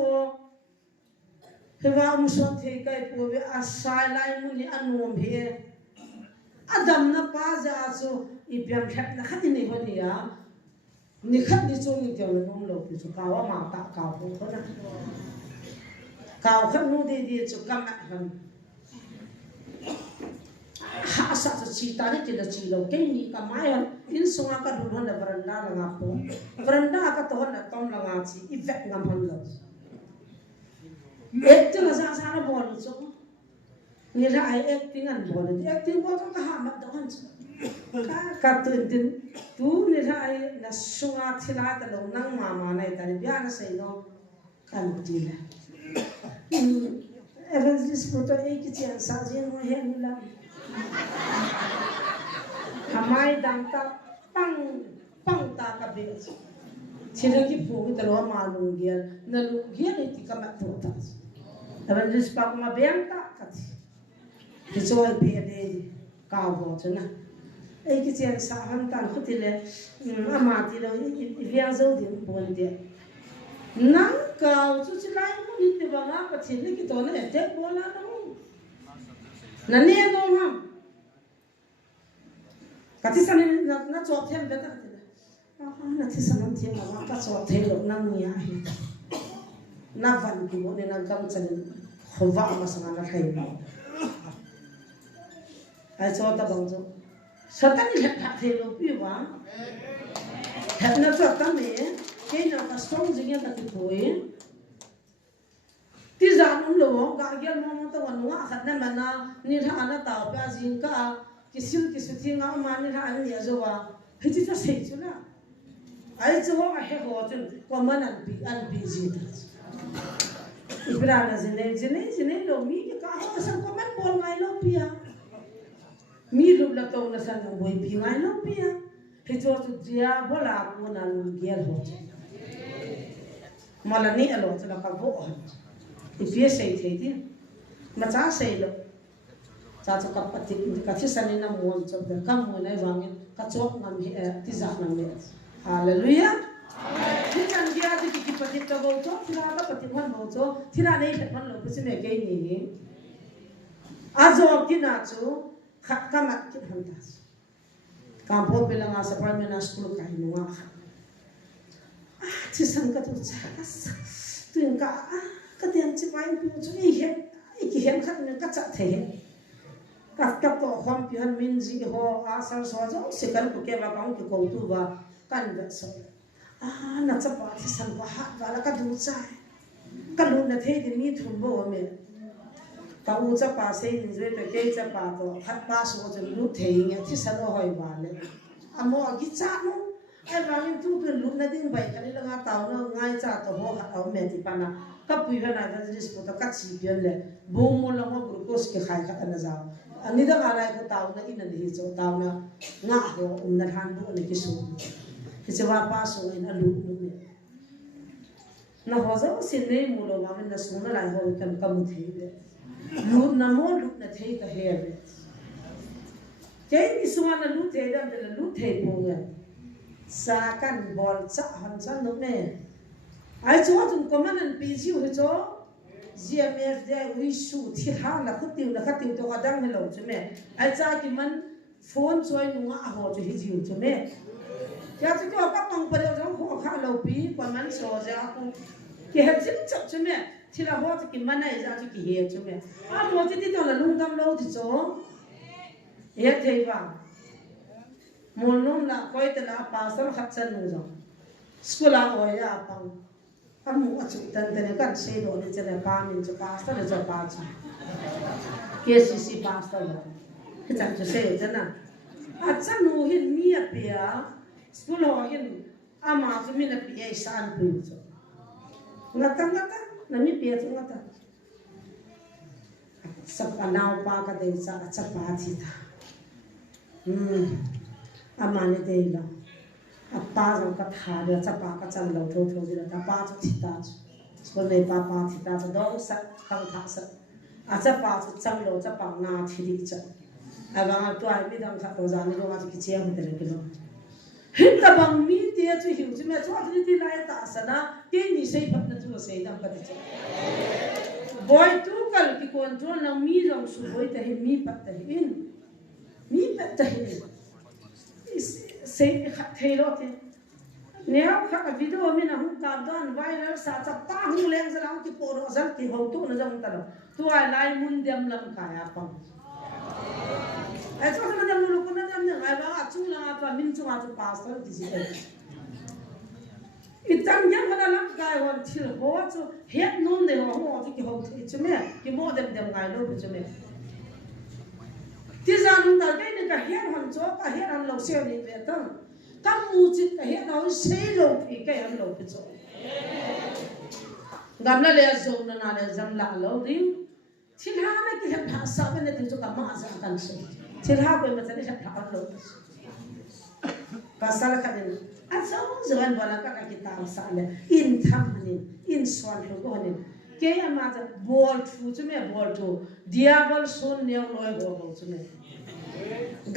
cái vang số thì cái bùi à sai lại muốn đi ăn uống hết Adam na pa za chứ ipiam khát na khát đi hơn đi à ni khát đi chung ni tiêu nó lo thì cho cao mà ta cao không có na cao khát nu đi cho cam mặt hơn hạ sa cho chi ta đi là chi lo cái ni cả mai hơn in sung ka du hơn là veranda là ngap veranda ka to hơn là tom là ngap chi i vet ngam hơn lo et là ra nó bol cho ni ra ai acting an bol acting bo ka ha mat do han ka tin tu ni ra ai na sunga thila ta lo nang ma này ta ni bia na sei no kan ti la evangelist photo ei ki chian sa jin mo he ni la hamai dang ta pang ta ka be chira ki phu ta lo ma lu gel na lu gel ti ka ma to ta evangelist pa ma beng ta ka ti thì rồi bị để cao vào chỗ này, ấy cái chuyện xã hội tan khốt thì là mà thì là việc dâu thì buồn đi, nắng cao chút chút lại muốn đi từ bằng áp thì cái chỗ này chết buồn lắm đâu, nãy nè đâu ha, cái thứ sau này nó chọt thêm cái đó, nó thứ sau nó thêm mà cái chọt thêm được năm mươi ai, năm vạn cái bộ này năm trăm chân không vợ mà sang nó hay mà ai cho ta bằng cho sao ta đi hạt thì lâu bị quá hạt nó cho ta mẹ cái nào ta sống gì nghe ta thì thôi tí ra lo ga gel mo to wan nga khat na mana ni tha na ta pa jing ka kisil kisuthi nga ma ni tha ni ya zo wa hiti ta sei chu na ai chu ho a he ho chun ko man an bi ji ta ibrana zine lo mi ka ho san ko man bol ngai lo pia mi lu la to na san no boi pi ngai lo pia he chu tu dia bola ko na lu gel ho mala ni alo chu la ka vo Ipia sei thei macha sei lo cha cha ka pati ka chi sani na mon cho da kam mo nai wangin ka chok nam hi ti za nam le hallelujah amen chan dia ti ki pati to bo to thira ba pati man bo to thira nei phat man lo pu me ke ni azo ki na chu khat ka mat ki han ta kam po pe la nga sa primary na school ka ni wa ti san ka tu cha tu ka cái tiền chỉ phải mua cho ý hiện khát nên cắt chặt thế cắt to khoan pi han min gì ho asal so jo se kan ko ke ba kaung ki ko tu ba kan ve so na cha pa thi san ba ha ba la ka du chai ka lu na the di mi thun bo me ka u cha pa se ni zwe te ke cha pa to khat pa so jo lu the nge thi san hoi ba le amo gi cha no ai ba min tu tu lu na ding bai ka ni la nga taw na ngai cha to ho ha aw me ti pa na kapui hana da dis ko ta katsi pian le bomo la mo glucose ke khai khat na zaw ani da ala ko taw na ina ni cho taw na nga ho na than bu ni ki su ki se wa pa so in alu mu me na ho za sin nei mu lo ma men na su na lai ho kan kam thi le lu na mo lu na thei ka he le ke ni su na lu thei da de lu thei po nge sa kan bol cha han san no me ai cho tun ko man an pi jiu he cho GMF de wi su thi ha la khutiu la khatiu to ka dang helo che me ai cha ki man phone choi nu nga ho che hi jiu che me ya chu ko pa pang pa de jong ho kha lo pi ko man so ja ku ki he chim chap che me thi la ho ki man ai ja ki he che me a mo ti ti to la lung dam lo ti cho ye thei ba mo num la koi ta la pa sam khat chan nu jo school a ho ya pang kamu acu dan kan sedo ni cene pamin ce pastor le ce pacu KCC pastor le kita tu se jana aca nu hin mi apia school ho hin ama tu mi na pia isan pu so ngata na mi pia tu ngata sapanau pa ka de sa aca pa thi ta ama ne de la apa jong ka tha de cha pa ka chan lo tho tho de ta pa chu thi ta so ne pa thi ta do sa khang tha sa a cha pa chu chang lo cha pa na thi ri cha a ba to ai mi dang kha to za ni lo ma chi che am de ke lo hin ta bang mi de chu hiu chu me chu thi ti lai ta sa na ke ni sei phat na chu sei dang ka cha boy tu kal ki control na mi jong su boy ta hi mi pat ta hin mi pat ta hin sei thei lo ti neo kha video mi na hu ka don viral sa cha pa hu leng za lang ki po ro zan ki ho tu na jang ta lo tu ai lai mun dem lam ka ya pang ai cho na dem lu ko na dem ne ai ba chu la pa min chu ma chu pastor ti si itam yang hana lam ka hon thil ho chu het non de ho ho ti ki ho ti chu me ki mo dem ngai lo chu me ti zan ta ke ni ka hian han cho ka hian han lo se ni ve tang kam mu chit ka hian ho se lo phi ka han lo pi cho gam na le zo na le zam la lo ding thil ha na ki ha sa ve ne ti cho ka ma za kan se thil ha ko ma sa ni ha tha lo ka sala ka den a so zan bala ka ki ta sa le in tham ni in swan lo ko ni ke ama za bol thu chu me bol thu diabol sun ne loi go go chu me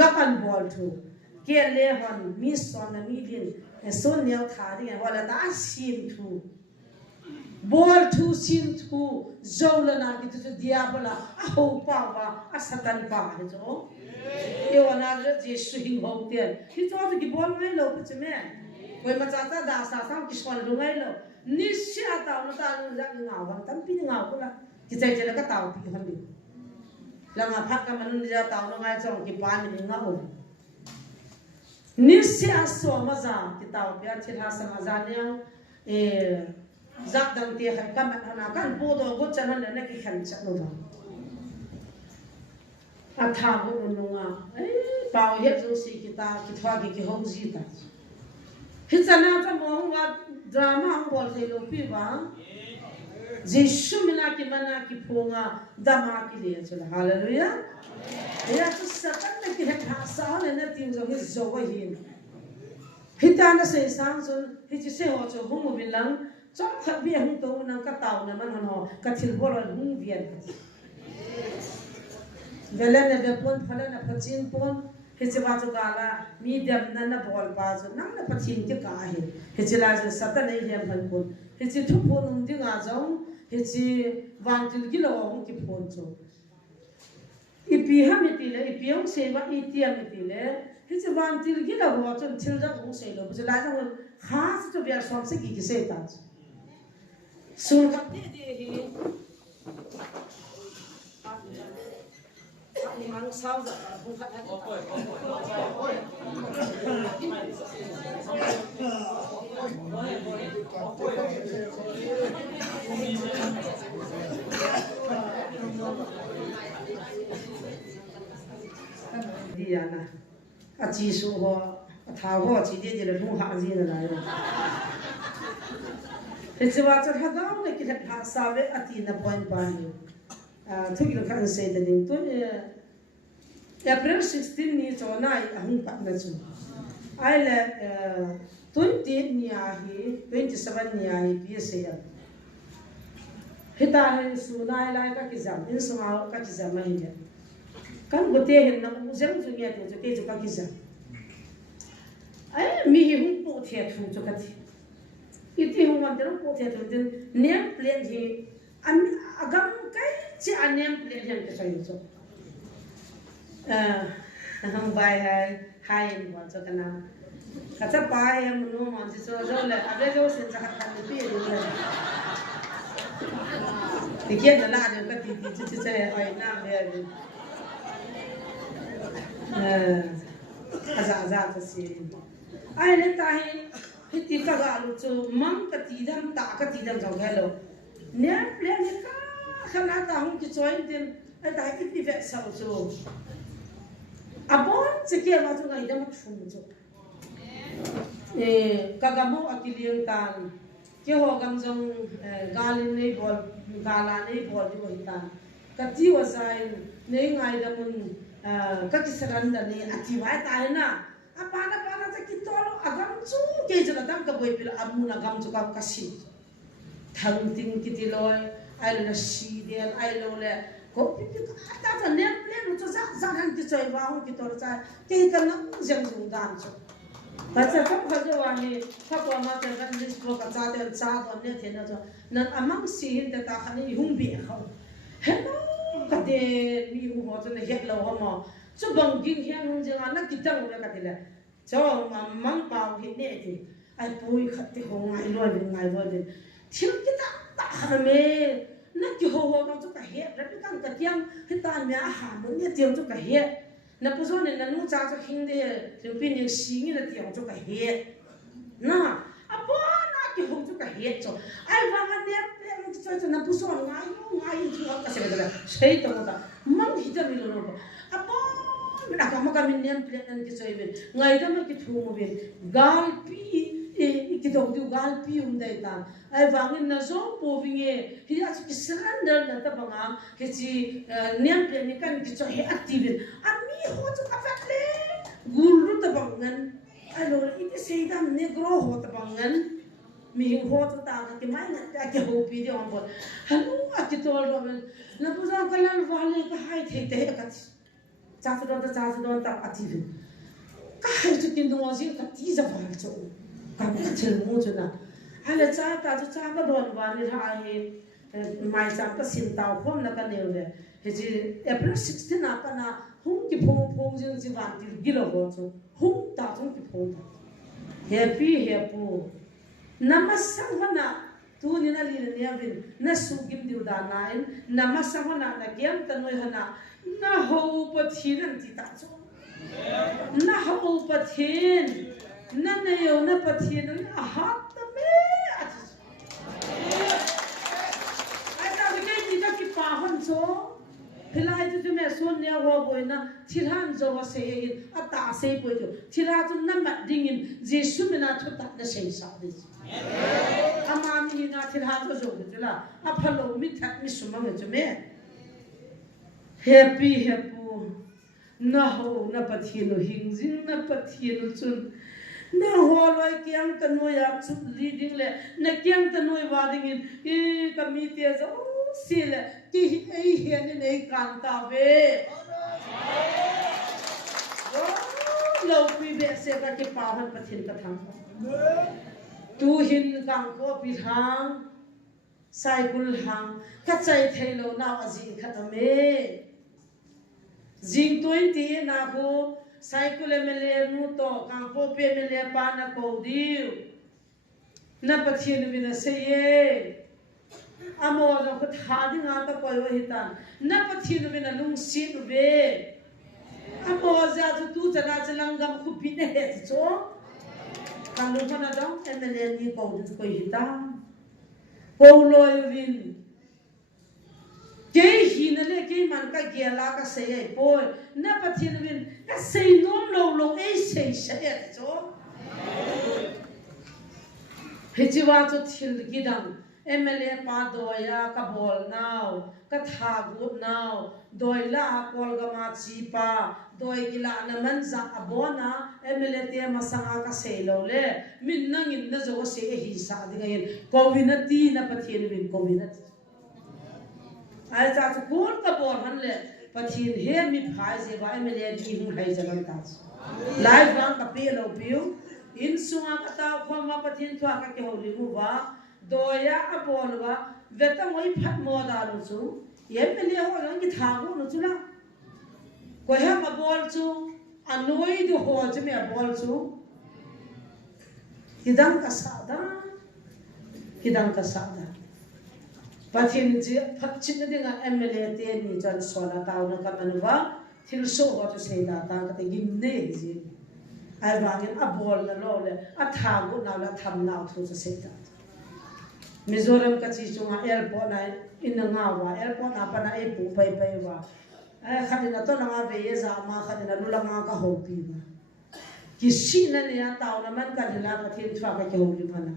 gapan bol thu ke le hon mi son na mi din sun ne tha ri wala ta sim thu bol thu sim thu zola na ki tu diabola a ho pa wa a satan pa ni jo e wana je swing ho ten ki to ki bol ngai lo chu me koi ma cha ta da sa sam ki son lu ngai lo ni sia tao na ta lu jak ngau han tam pi ngau ko la ki chai chai la ka tao pi han di la nga phat ka man ni ja tao na ngai chong ki pa ni ngau ni sia so ma za ki tao pia chi ha sa ma za ne giặc đằng tiền hay cam mặt nào căn bộ đồ bút chân hơn là cái khẩn chắc đâu à thà bộ đồ nung bảo hết rồi xí kita thoa cái hông gì ta hết chân nào cho mong và drama không bỏ thấy lâu pi vàng Jesus mina ki mana ki punga dama ki le chula hallelujah ya tu satan na ki ha sa le na tin zo hi zo wa hin hitana se sang zo hi chi se ho cho hum bin lang chom khat bi hung to nang ka taw na man ho ka thil bol hung vian vele ne be pon phala na pachin pon hi chi ba zo gala mi dem na na bol pa zo nang na pachin ki ka hi hi chi la zo satan nei dem phan pon hi chi thu pon ding a zo Heci vantil gila orang ki ponco. Ipi hamiti le, ipi yang sewa iti hamiti le. Heci vantil gila orang tilda orang selo. Bisa lagi orang khas tu biar somse gigi setan. Surga dia hi. Ini mang sao dah, bukan dia na, aci suho, tahu aci dia jadi rumah aci na lain. Itu wajar hadam nak kita sahaja ati na poin pani. Tu kita kan say tadi tu April 16 ni cakap ahun pak na tu. Aile 20 ni ahi 27 ni ahi biasa. Kita hari sunai lai ka kizam, in sunai ka kizam ahi dia. Kan betul hen nak uzang tu ni tu tu ka kizam. Ay mihi hun po thiat tu tu ka thi. Iti hun man terang po thiat tu din nem plan hi agam kai ci anem plan hen ka sayo tu. Hang bai hai buat tu kena. Kata pai yang menung man tu so le, ada jo sen sahat kan pi tu le. Dikit dah ada ka ti ti saya ai nam dia. Azaz tu sih. Ai le tahi hiti ka galu tu mang ka tidam ta ka tidam jauh hello. Nem plan ni ka khana ta hum ki join din ai tahi hiti vet sau tu. Abon sekian waktu ngai dah macam tu. Kagamu akilian tan, kau gamjong galin ni bol, gala ni bol di bawah kati wasain ni ngai dah mun kaki seranda ni atiwai tahu na. Apa tak kita lo agam tu kejo datang ke boy pila amun agam tu kau kasih. Thanting kita loy, ailo na sidian, ailo le. Kopi tu ada tu nem tu jangan kita bawa kita orang kita nak jangan sungkan tu. Baca kerja wahai, apa macam kan list buka cadel cadel ni tiada tu. Nan amang sihin tetap ni humbi kau. Hello, kata ni humbi tu ni hello hama. So bangking hian jangan nak kita orang kata le. So amang bau ini tu. Ai pui kata hongai loy. Tiap kita tak hamil. Nak jual orang tu kahit, tapi kan ketiang kita ni aham, ni tiang tu kahit. Nak pusing ni nanu cakap hindi, tapi ni singi ni tiang tu kahit. Nah, apa nak jual tu kahit tu? Ay bangan dia tu nak pusing ngai tu apa sih betul? Saya tahu tak, mang hidup ni lono. Apa nak kami ni plan kita ini, ngai tu nak kita mungkin galpi. Kita tu galpi umdai tan. Ay bangin na zo povinge hiya ki surrender na ta banga ki niam plan ni kan ki he active ami ho tu ka fakle gulu ta bangan alo iti seidam negro ho ta bangan mi ho tu ta ki mai na ta ki ho pi de on bol halu aki tol ro na puja kalan wale ka hai the te ka cha su don ta active ka hai tu kin do azin ka ti za wal chu ka ka chel mo chu na Hala cakap tu cakap don bani hai mai cakap sintau pun nak kena le. Jadi April 16 apa na hum ki pong jeng si vantil gila boto hum ta hum ki pong. Happy. Namasang mana tu ni na lina ni avin na sugim diu danain namasang mana na kiam tanoi hana na ho pathin an ti ta chu. Na ho pathin na nayo na pathin na hat hon cho Pilai tu me son ya wo boy na thiran jo wa se in ata se boy tu thira tu na ma ding in jesu me na thu ta na se sa de ama mi na thira jo jo de la a phalo mi that mi suma me tu me happy na ho na pathino hing jing na pathino chun na ho loi kyang ta no ya chu leading le na kyang ta no wa ding in e ka mi te zo sile ki ei hian ni nei kan ta ve lo pi be se ka ke pa han pathin ka thang tu hin kang ko pi thang cycle hang ka chai thailo na aji khatame jing 20 na ko cycle mele nu to kang ko pe mele pa na ko diu na pathin vina se ye amo no ko thadi nga ta ko hitan na pathin vina lung sin ve amo za tu jana chalangam khu pine he cho kan lu na dong emele ni ko du ko hitan ko loy vin ke hi na le ke man ka gela ka se ai boy na pathin vin ka se nom lo e se se cho Hijiwa to til gidang MLA pa doya ka bol now ka thagut now doila kol gama chi pa doi gila na manza abona MLA te masanga ka selo le min nang in na zo se hi sa dingain covinati na pathin win covinati ai ta to kol ka bol han le pathin he mi phai je ba MLA di hu hai jalan ta live bang ka pe lo piu in sunga kata khoma pathin thwa ka ke holi mu ba doya abol ba veta moi phat mo da lu chu yemele ho lang ki thagu nu chu la ko ha ma bol chu anoi du ho che me bol chu kidang ka sada pathin ji phat chin de nga MLA te ni jan sola taw na ka manwa thil so ho to sei da ta ka te gim ne ji ai wangin a bol na lo le a thagu na la tham na thu cha sei ta Mizoram ka chi chunga airport na in nga wa airport na pa na e pu pai pai wa ai khadina to na ve ye za ma khadina lu la nga ka ho pi ba ki si na ne ya taw na man ka dila ka thin thwa ka ke ho pi phana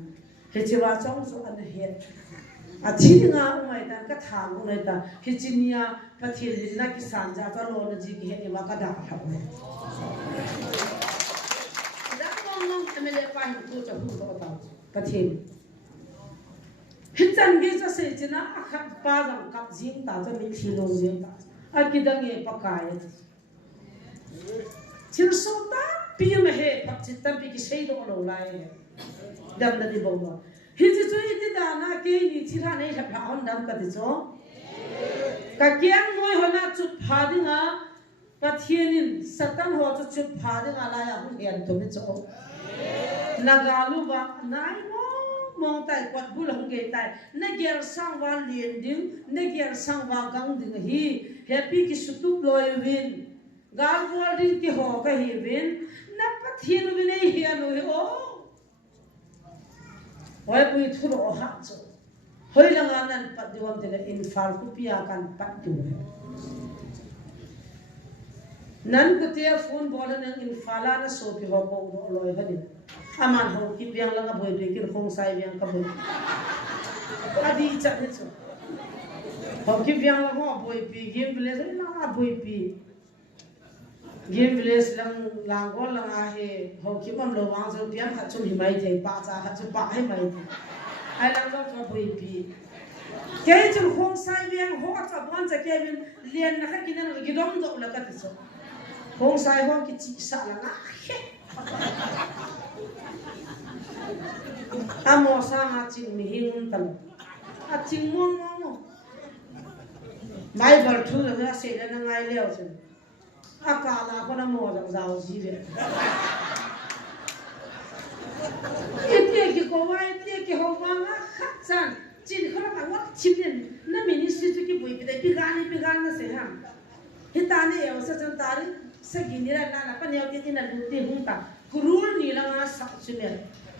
he chi wa chong so an he a thi nga mai tan ka thagu nei ta hi chinia pathil na ki san ja ka lo na ji ki he ma ka da ka ha MLA pa hin tu cha hu ko ta pathil hitan ge cha se china akhat pa jang kap jing ta cha mi thilo jing ta akidang e pakai chil so ta pi me he pak chi tam pi ki sei do lo lai dam na di bo ma hi chi chu i ti da na ke ni chi ra nei tha pha on dam ka ti cho ka kyang noi hona chu pha dinga pathienin satan ho chu chu pha dinga la ya hu hian to mi cho nagalu ba nai mong tai kwat bul hong ge tai na ger sang wa lien ding na ger sang wa gang ding hi happy ki sutu loi win gal bol ding ki ho ka hi win na pathin win ei hian o oi pui thuro o ha cho hoi langa nan pat diom te in fal ku pia kan pat du nan ku te phone bol nan in fala na so pi ho bo loi ha din aman ho ki biang langa boy de kin khong sai biang ka boy adi chat ne chu ho ki biang la ho boy pi game village na boy pi game village lang go lang a he ho ki bam lo wang so biang khat chu hi mai the pa cha khat chu pa hai mai ai lang lo ka boy pi ke chu khong sai biang ho cha bon cha ke bin lien na kha kin na gi dom do la ka ti so khong sai ho ki chi sa la na he amo sama ching mi hing tam a ching mong mong mai bar thu la se la ngai leo chu a ka la ko na mo jang zao ji ve ite ki ko wa ite ki ho wa nga khat chan chin kho la wa chim na mi ni si chu ki bui pi pi gan na se ha hitane e sa chan tari sa gi ni ra na pa ne ti na lu ti hung ta kurul ni la nga sa chu ne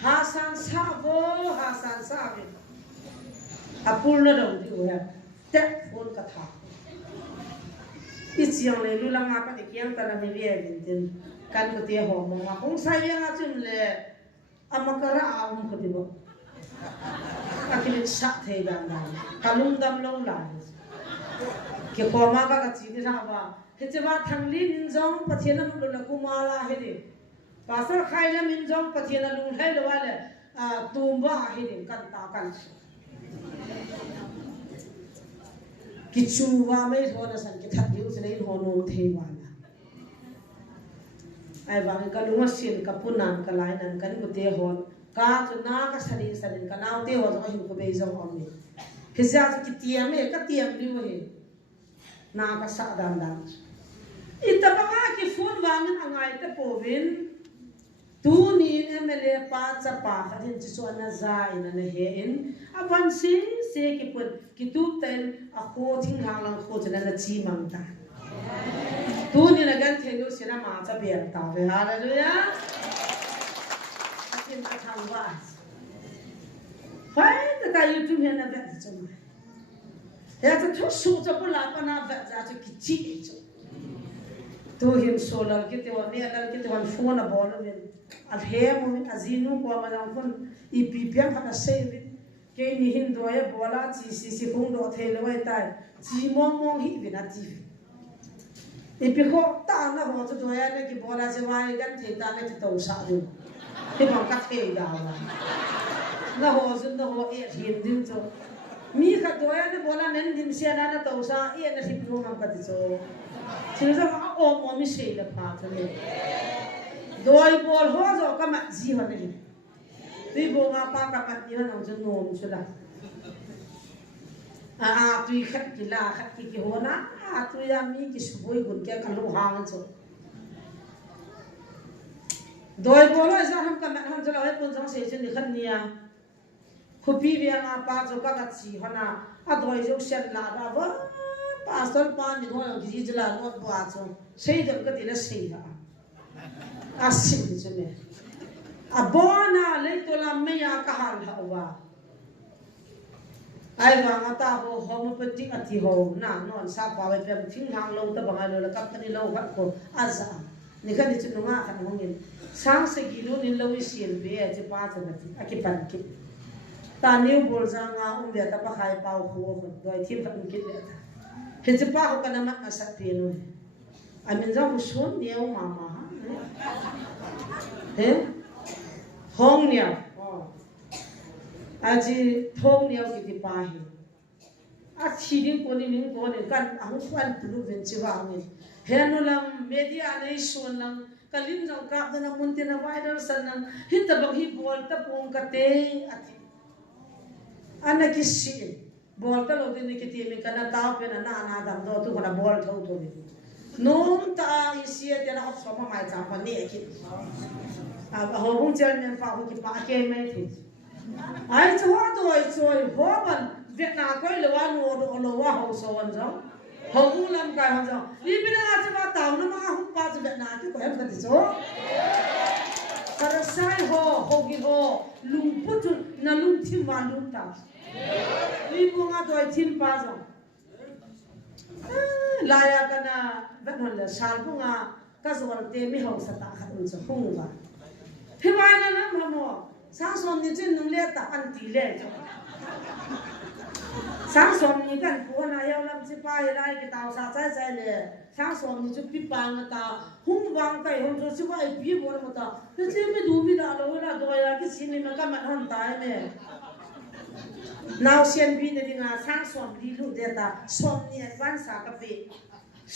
Hasan sa ve apurna dong di ho tết phun cả thảo ít chiang này lu lang apa đi kiang ta là mấy việc tin kan có tiền hồ mà không sai việc ngã chun lệ amakara aum có tiền không akhirnya sat thầy đàn đàn kalung đam lâu lại cái khoa mà các chị đi ra vào thế chứ mà thằng linh giống bắt thiên là lúc là kumala hết đi bà sao khai là mình giống bắt thiên là lúc hay là vậy là tùm ba hết đi căn ta căn cái chú và mấy thằng nó sang cái thằng yêu cái này họ nôn thề vào ai bảo cái lúc mà xin cái phun nàn cái lại nàn cái cái tê hòn cá cho na cái sari sari cái nào tê hòn cho hình cái bây giờ ông mình cái gì cái tiệm ấy cái tiệm đi vậy na cái sa đam đam ít tập cái phun vàng anh ai tập povin tu ni em le pa cha pa khatin chi so na za in na he in avan se cái put cái tu ten a kho thing hang lang kho chana na chi mang ta tu ni na gan thenu sina ma cha bian ta ve hallelujah akin ta thang wa phải ta youtube he na vet chum he ta thu su cha pula pa na vet za chu ki chi chu tu him solar ki te wa ne dal ki te wan phone a bol ven al he mo min azinu ko ma jang kon ippm ha se vin ke ni hin do ya bola chi si khung do the le wai tai chi mong hi vin a chi ipi ko ta na ho chu do ya ne ki bola se wai gan the ta ne to sa du ke bang ka the da la na ho sun da ho e hin din chu mi kha do ya ne bola nen din se na to sa e na hip no ngam ka ti chu chỉ là ôm mi sấy là phá thôi, đôi bol hoa rồi các bạn gì vậy này, tuy bộ ngã pa các bạn gì nó nằm trên nôm chứ là, tuy khách kỳ lạ khách kỳ hoa na, tuy làm mi cái suy bùn kia cả lũ hàng chứ, đôi bol hoa giờ ham các bạn ham cho là hết bún rong sấy trên để khăn nia, khopi về ngã pa rồi các bạn gì hoa na, đôi rồi xem là đã vỡ. Pastor pan ni ngoi ki jila not ba cho sei dam ka tila sei ha asim ni chme abona le to la me ya ka hal ha wa ai wa nga ta bo homeopathic ati ho na non sa pa we pem thing hang lo ta bangai lo la company lo wat ko aza ni ka ni chu nga kan hongin sang se gi lo ni lo wi sien be a che pa cha na ti akipan ki ta new bol za nga ve ta pa khai pau khu ko doi thim ka ki le ta hiện giờ ba họ cần nắm sát tiền rồi, anh mình ra một số nhiều mà thế, không nhiều, anh chỉ thông nhiều cái gì ba hi, chỉ những con này cần anh quan tâm đến chế vào mình, hiện nay làm media này xuân làm, cái lim trong các cái muốn tiền viral sân làm, hiện tại bằng hi bol tập bông cái tê, anh ấy cái gì bol ta lo din ki ti mi kana ta pe na dam do tu kana bol thau to ni nom ta isia te na of ma mai cha pa ni ki ho hung chen men fa ho ki pa ke me thi ai chu wa to ai choi ho ban việt nam koi lo wa no lo wa ho so wan jo ho u lam kai ho jo li bi na cha ma taw na ma hu pa cha việt nam ki ko em ka ti so para sai ho gi ho lung pu tu na lung thim wa lung ta li bunga doi thin pa zo laya kana vat hon la sal bunga ka zo wal te mi ho sa ta khat un zo hung wa phi wa na na ma mo sang som ni chin nung le ta an ti le jo sang som ni kan pu na yaw lam chi pa lai ki taw sa chai chai le sang som ni chu pi pa nga ta hung wang kai hon zo chi wa ai pi bo mo ta te chi mi du mi da lo la do ya ki sin ni ma ka ma hon tai me now sian bi ne dinga sang som li lu de ta som ni advan sa ka pe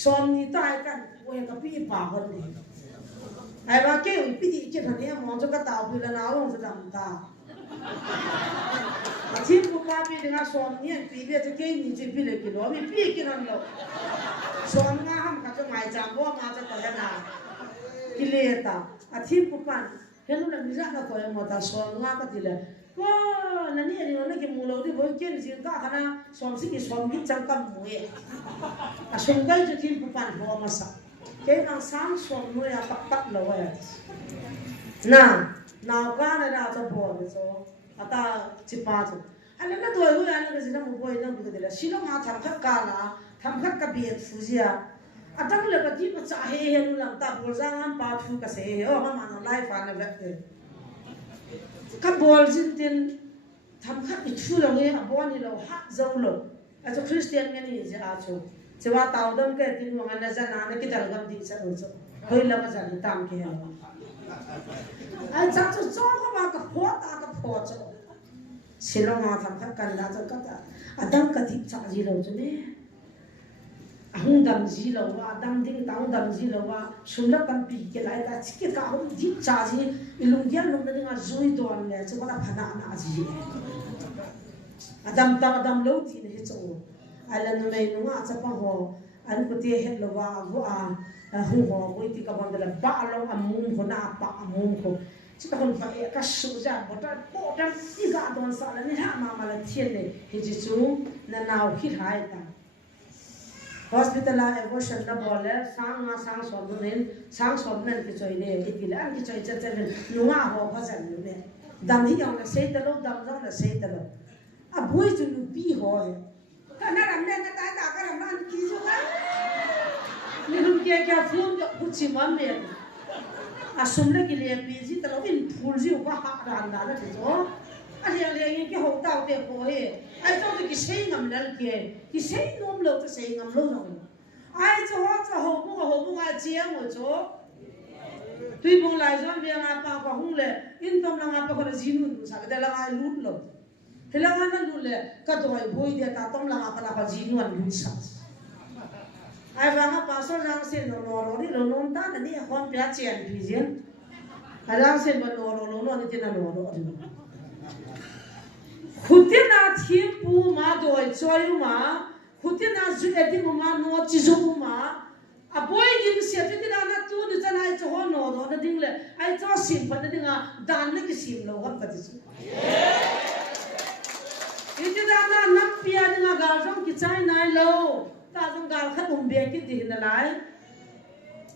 som ni tai kan wo ka pi pa hon ni ai ba ke un pi di ke thane mo jo ka ta pi la na long sa dam ta a tin ku pa bi dinga som ni pi be te ke ni ji pi le ki lo mi pi ki nan lo som nga ham ka jo mai jam bo ma cha ta na ki le ta a tin ku pan helu na mi ra ka ko mo ta som nga ka ti le wow, nani ani ona ke mulo di boy ken jin ka kana som si ki som ki chang kam muye a som gai ju tin pu pan ho ma sa ke nang sam som no ya pak lo ya na ka na da cho bo ni so ata chi pa chu anh nó đuổi người anh cái gì nó một bôi nó bị cái là xin nó mà thằng khác cả là thằng khác cái biệt phụ gì à đang là cái gì mà trả hết hết làm ta bồi ra ngắm ba thu cái gì mà nó lại phản là vậy cái bồi gì tiền thằng khác bị thu là nghe bồi này là hát dâu rồi cho Christian cái này gì à chứ mà tao đâm cái tin mà anh ra nãy cái dalgam đi sẽ rồi hơi là cái gì tam kia anh chắc cho mà cái phốt cho Silong mà thằng khác cần đã cho các đang cái thịt chả gì đâu chứ nè hung đam gì đâu đang đinh tao đam gì đâu sum là cần bị cái lại ta chỉ cái hung thịt chả gì ilung gian lung đinh à rui đòn nè chứ có là phana na gì Adam lâu thì này chỗ ai là nó này nó chắc bằng hồ anh có thể hết lâu hung hồ với thì các bạn là ba lâu mùng hồ na ba mùng hồ chỉ có phần phải cái số ra bộ ra đi cả đoàn xã là nên hạ mà là thiên này thì chỉ chú là nào khi hai ta hospital là abortion là bỏ lẽ sáng sớm nên cái chơi này cái là cái chơi chơi chơi luôn họ phát triển nữa đam hi ông là xây tao đam đó là xây tao à buổi chú nó bi hỏi cái nào làm nên cái ta làm ăn kí chứ á nên hôm kia cái phun được bút chì mắm miệng sum lagi lihat biji terlalu in full sih ubah hak randa lah tu. Ada yang ke hok tahu ke kohe. Ai tahu tu kisah ngam lal ke, kisah nom lo tu kisah ngam lo nong. Ai tahu hok bunga ciam tu. Tui bung lai zon biang apa kau hung le, in tom lang apa kau jinun tu sakit lang ai lut lo. Hilang ana lut le, kau ai boy dia tak tom lang apa lah kau jinuan lut sah. Ai vang pasal rang sen no ni lo non ta ni hon pia chen pijen rang sen ba no ni tin no khutina thim pu ma doi choi ma khutina zu edi ma no chi zo ma a boy dim se ti na tu ni chan ai cho no na ding le ai cho sim pa ni nga dan ni ki sim lo hon ka ti iti na nam pia ni nga ga jong ki chai nai lo ta jong gal khat bia ki ti na lai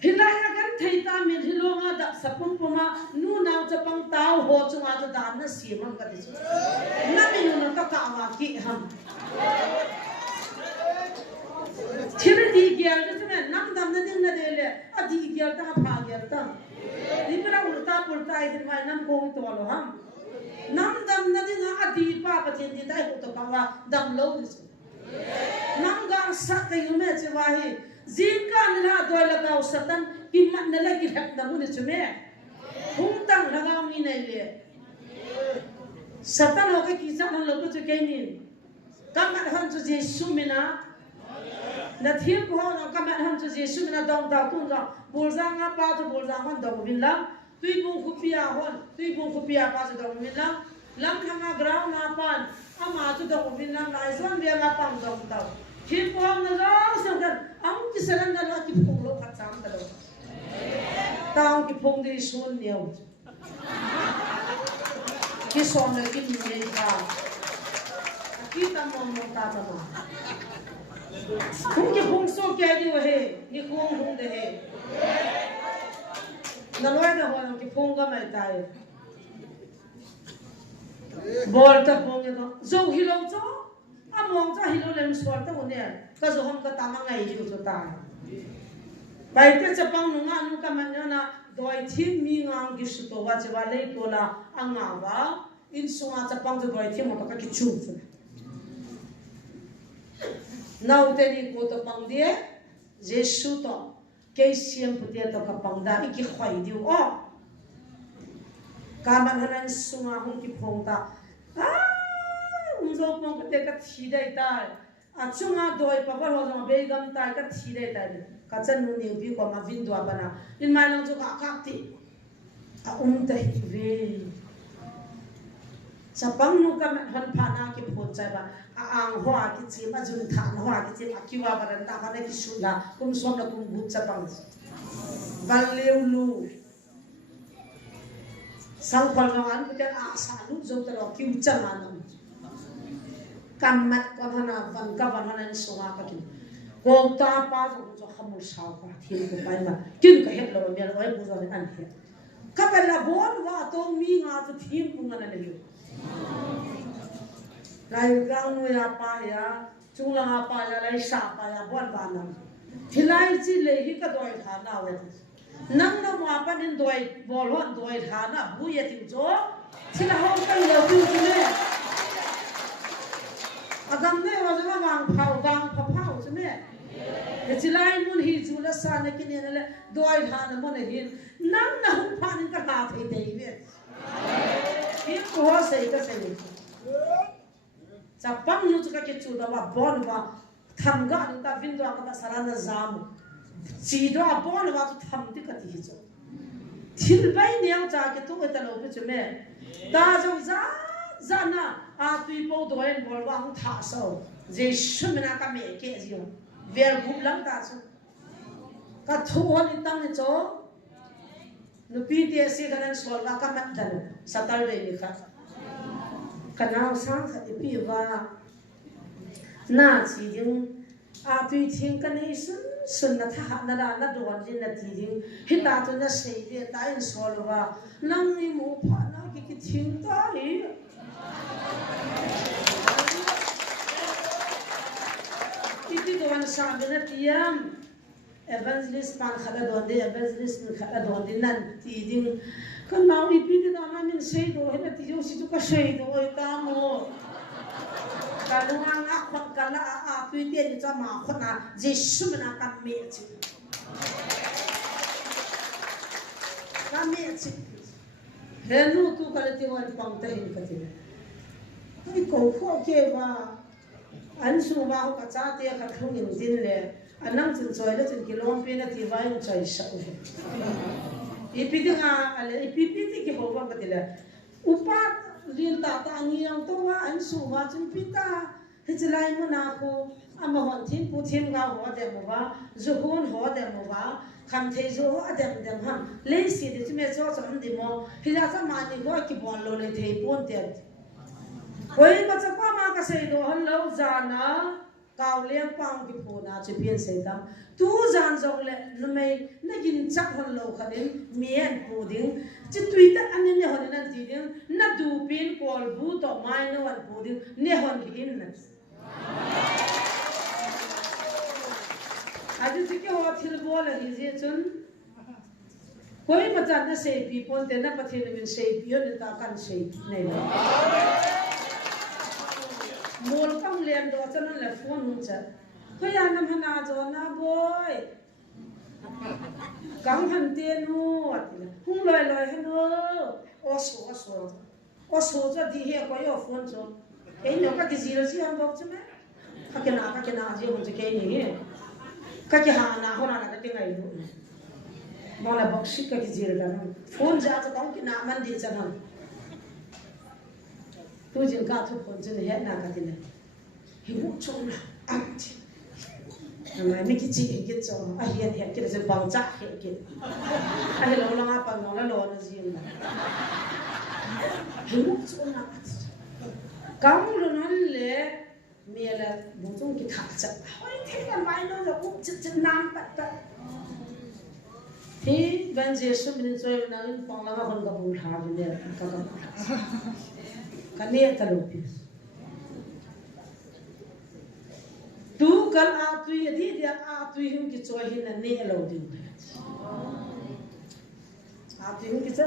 hilai agan thei ta min hilonga da sapung puma nu naw cha pang taw ho chunga cha dan na simang ka ti na min no ka ka wa ki ham thiri di gyal da chme nam dam na ding na de le a di gyal ta pha gyal ta di pra ulta pulta ai din mai nam ko to lo ham nam dam na ding a di pa pa chen di dai ko to ka wa dam lo ni nam gang sak ka yume che wa hi zinka nila doi la gau satan ki mat na la ki hak da mu ni chume hung tang la gau mi nei le satan ho ke ki sa nan lo ko che ke ni ka mat han chu jesu mina na thim ko na ka mat han chu jesu mina dong da tu da bol za nga pa chu bol za han dong bin lam tui bung khu pia pa chu dong bin lam lam thanga grau na pan ama chu dong bin lam lai zon bia ma pang dong tau thim ko na rau sang kan ang ki salan na lo ki phung lo khat sam da lo tang ki phung di sun niau ki son na ki ni ka ki tam mong ta ta ma phung ki phung so ke di wa he ni khung de he na loi da ho ki phung ga mai tai bol ta phung ga zo hi lo cho among cha hilo lem swar ta une ka zo hom ka tamang ngai hi to ta bai te chapang nu nga nu ka man na doi thim mi ngang gi su to wa che wa le to la anga wa in sunga chapang zo doi thim mo ka ki chu chu nau te ni ko to pang die jesu to ke siam pu te to ka pang da i ki khwai diu o ka man hanan sunga hong ki phong ta zo pong ka te ka thi dai tai a chunga doi pa ba ho jong be gam tai ka thi dai tai ka chan nu ni bi ko ma vin do bana in mai long chu ka ka ti a ta hi ve sapang nu ka han pha na ki phot chai ba a ang ho a ki chi ma jun than ho a ki chi a ki wa ba ran ta ba na ki su la kum som la kum bu chapang val leu lu sang phal no an ka a sa lu zo ta ro ki u chang an kamat ko thana van ka van hanan sunga ka kin ko ta pa zo khamul saw ka thil ko pai ma kin ka het lo me lo ai bu zo an he ka ba la bon wa to mi nga to thim ku ngana le lai gang nu ya pa ya chung la pa ya lai sa pa ya bon ba nam hilai chi le hi ka doi tha na we nang na ma pa din doi bol hon doi tha na bu ye ting cho chila ho ka le bu chi le agam ne wa ma wang phau chi me ke chilai mun hi chu la sa na ki ne le doi tha na mon hin nang na hu pha nin ka ta thei dei ve hi ko sei ka sei Sapang nu chuka ke chu da wa bon wa tham ga nu ta vin do ka ta sara na zam chi do bon wa tu tham ti ka ti cho thil bai niang cha ke tu ta lo pe chu me ta jong za na a tui po do en bol wa hu tha so je shum na ka me ke ji yo ver gu lam ta chu ka thu hon in tang ni cho nu pi ti se ka nan sol ka ka mat dan satal re ni kha canal sang khát đi pi va na chỉ ding a tùy thiên cái này sun na tha na da na don din na ti ding hi ta tu na sei de ta in sol va nang ni mu pha na ki thiên ta hi ti don sa de na tiam evangelist pan khada don de evangelist khada don din nan ti ding kan mau ipin da na min sei do hena ti jo si tu ka sei do oi ta mo ka lu nga nga khot ka la a tui te ni cha ma khot na je shu na ka me chi henu tu ka le ti wan pang ta hin ka ti ai ko kho ke ba an su ba ka cha te ka thung in din le anang chin choi le chin kilom pe na ti vai choi sa ipiti nga ale ipiti ki ho ba katila upat lin ta ta ni ang to wa an su wa chin pita hichlai mo na ko ama hon thin pu thin ga ho de mo ba zuhun ho de mo ba kham thei zo adem dem ham le si de chme cho cham di mo hila sa ma ni ho ki bon lo le thei pon te koi ma cha pa ma ka sei do han lo za na kaw leng pang ki phu na che pian sei tam tu zan zong le no mai na gin chak hon lo khanin mien pu ding chi tui ta an ne hon nan ti ding na du pin kol bu to mai no wan pu ding ne hon hin na aju ti ke ho thil bol hi je chun koi ma chan na sei pi pon te na pathin min sei pi ne ta kan sei nei lo mol kam lem do chan le phone nu cha ko ya nam hana jo na boy gang han te nu hung loi loi he no o so cho di he ko yo phone cho ei no ka ki zero si am bok chme ka ke na je hun che ke ni ka ke ha na ho na ka ke ngai lu mo la bok shi ka ki zero da no phone ja cho tong ki na man di cha han tu jin ka thu phone chen he na ka ti ne hi mu chong na am chi mà mấy cái chị cái cho à hiện hiện cái là bằng chắc hiện cái ai lâu lắm à bằng nó lo nó gì mà hiểu chỗ nào cắm luôn hắn lệ mẹ là bố trong cái thằng chặt ôi thế là mai nó là cũng chặt nam bật bật thì bên dưới số mình chơi nó bằng lắm à bằng cái bùn thà vậy nè cái này ta lụp tu kal a tui di dia a tui him ki choi hin na ne lo ding a tui him ki cha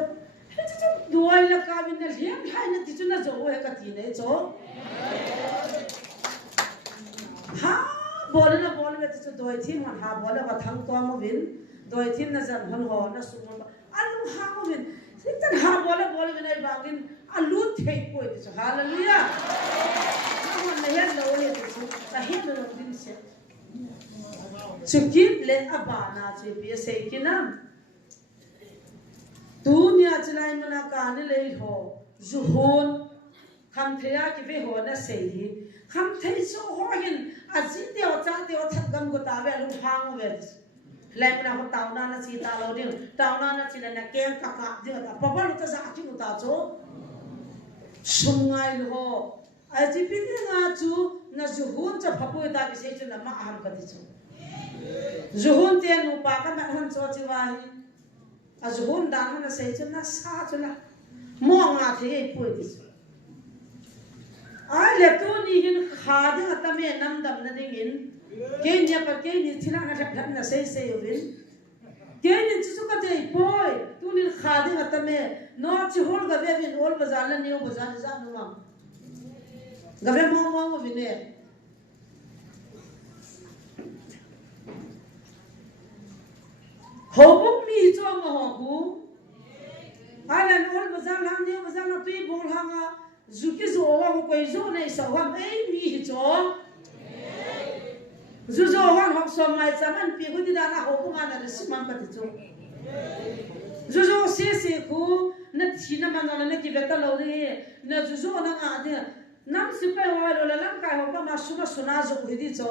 duai la ka bin na liam hai na ti chu na zo he ka ti ne cho ha bol na bol me ti chu doi thim han ha bol ba thang to mo win doi thim na jan hon ho na su mo alu ha mo win sitan ha bol win ai bangin alu thei ko ti chu hallelujah na yan lo le ti ta hin lo din se chukip le abana che bi se kinam dunya chlai mana ka ne le ho zuhon kham thea ki ve ho na se hi kham thei so ho hin a ji teo cha teo that gam go ta ve lu hang ve lai mana ho taw na chi ta lo din taw na chi na kem ka ka di ta pa pa lu ta za ki mu ta cho sungai lo ai ji pin nga chu na zuhun cha phapu ta ki se chu na ma ham ka ti chu zuhun te nu pa ka na han cho chi wa hi a zuhun dan na se chu na sa chu na mo nga the ei pu ti ai le tu ni hin kha ding atame nam dam na ding in ke nya pa ke ni thila na thap na sei yovin ke ni chu ka dei poi tu ni kha ding atame no chi hol ga ve bin ol bazar la ni o bazar za no ma ga ve mo vine ho buk mi cho ma ho ku ala no ol bazar la ni o bazar la tui bol hanga zuki zo wa ko zo nei sa wa ei mi cho zu zo han hok so mai chaman pi hu di da na ho ku nga na si man pa ti cho zu zo se ku na thi na man na ki beta lo de na zu zo na nga de nam si pe wa lo la lam kai ho pa ma su na suna zo hi di cho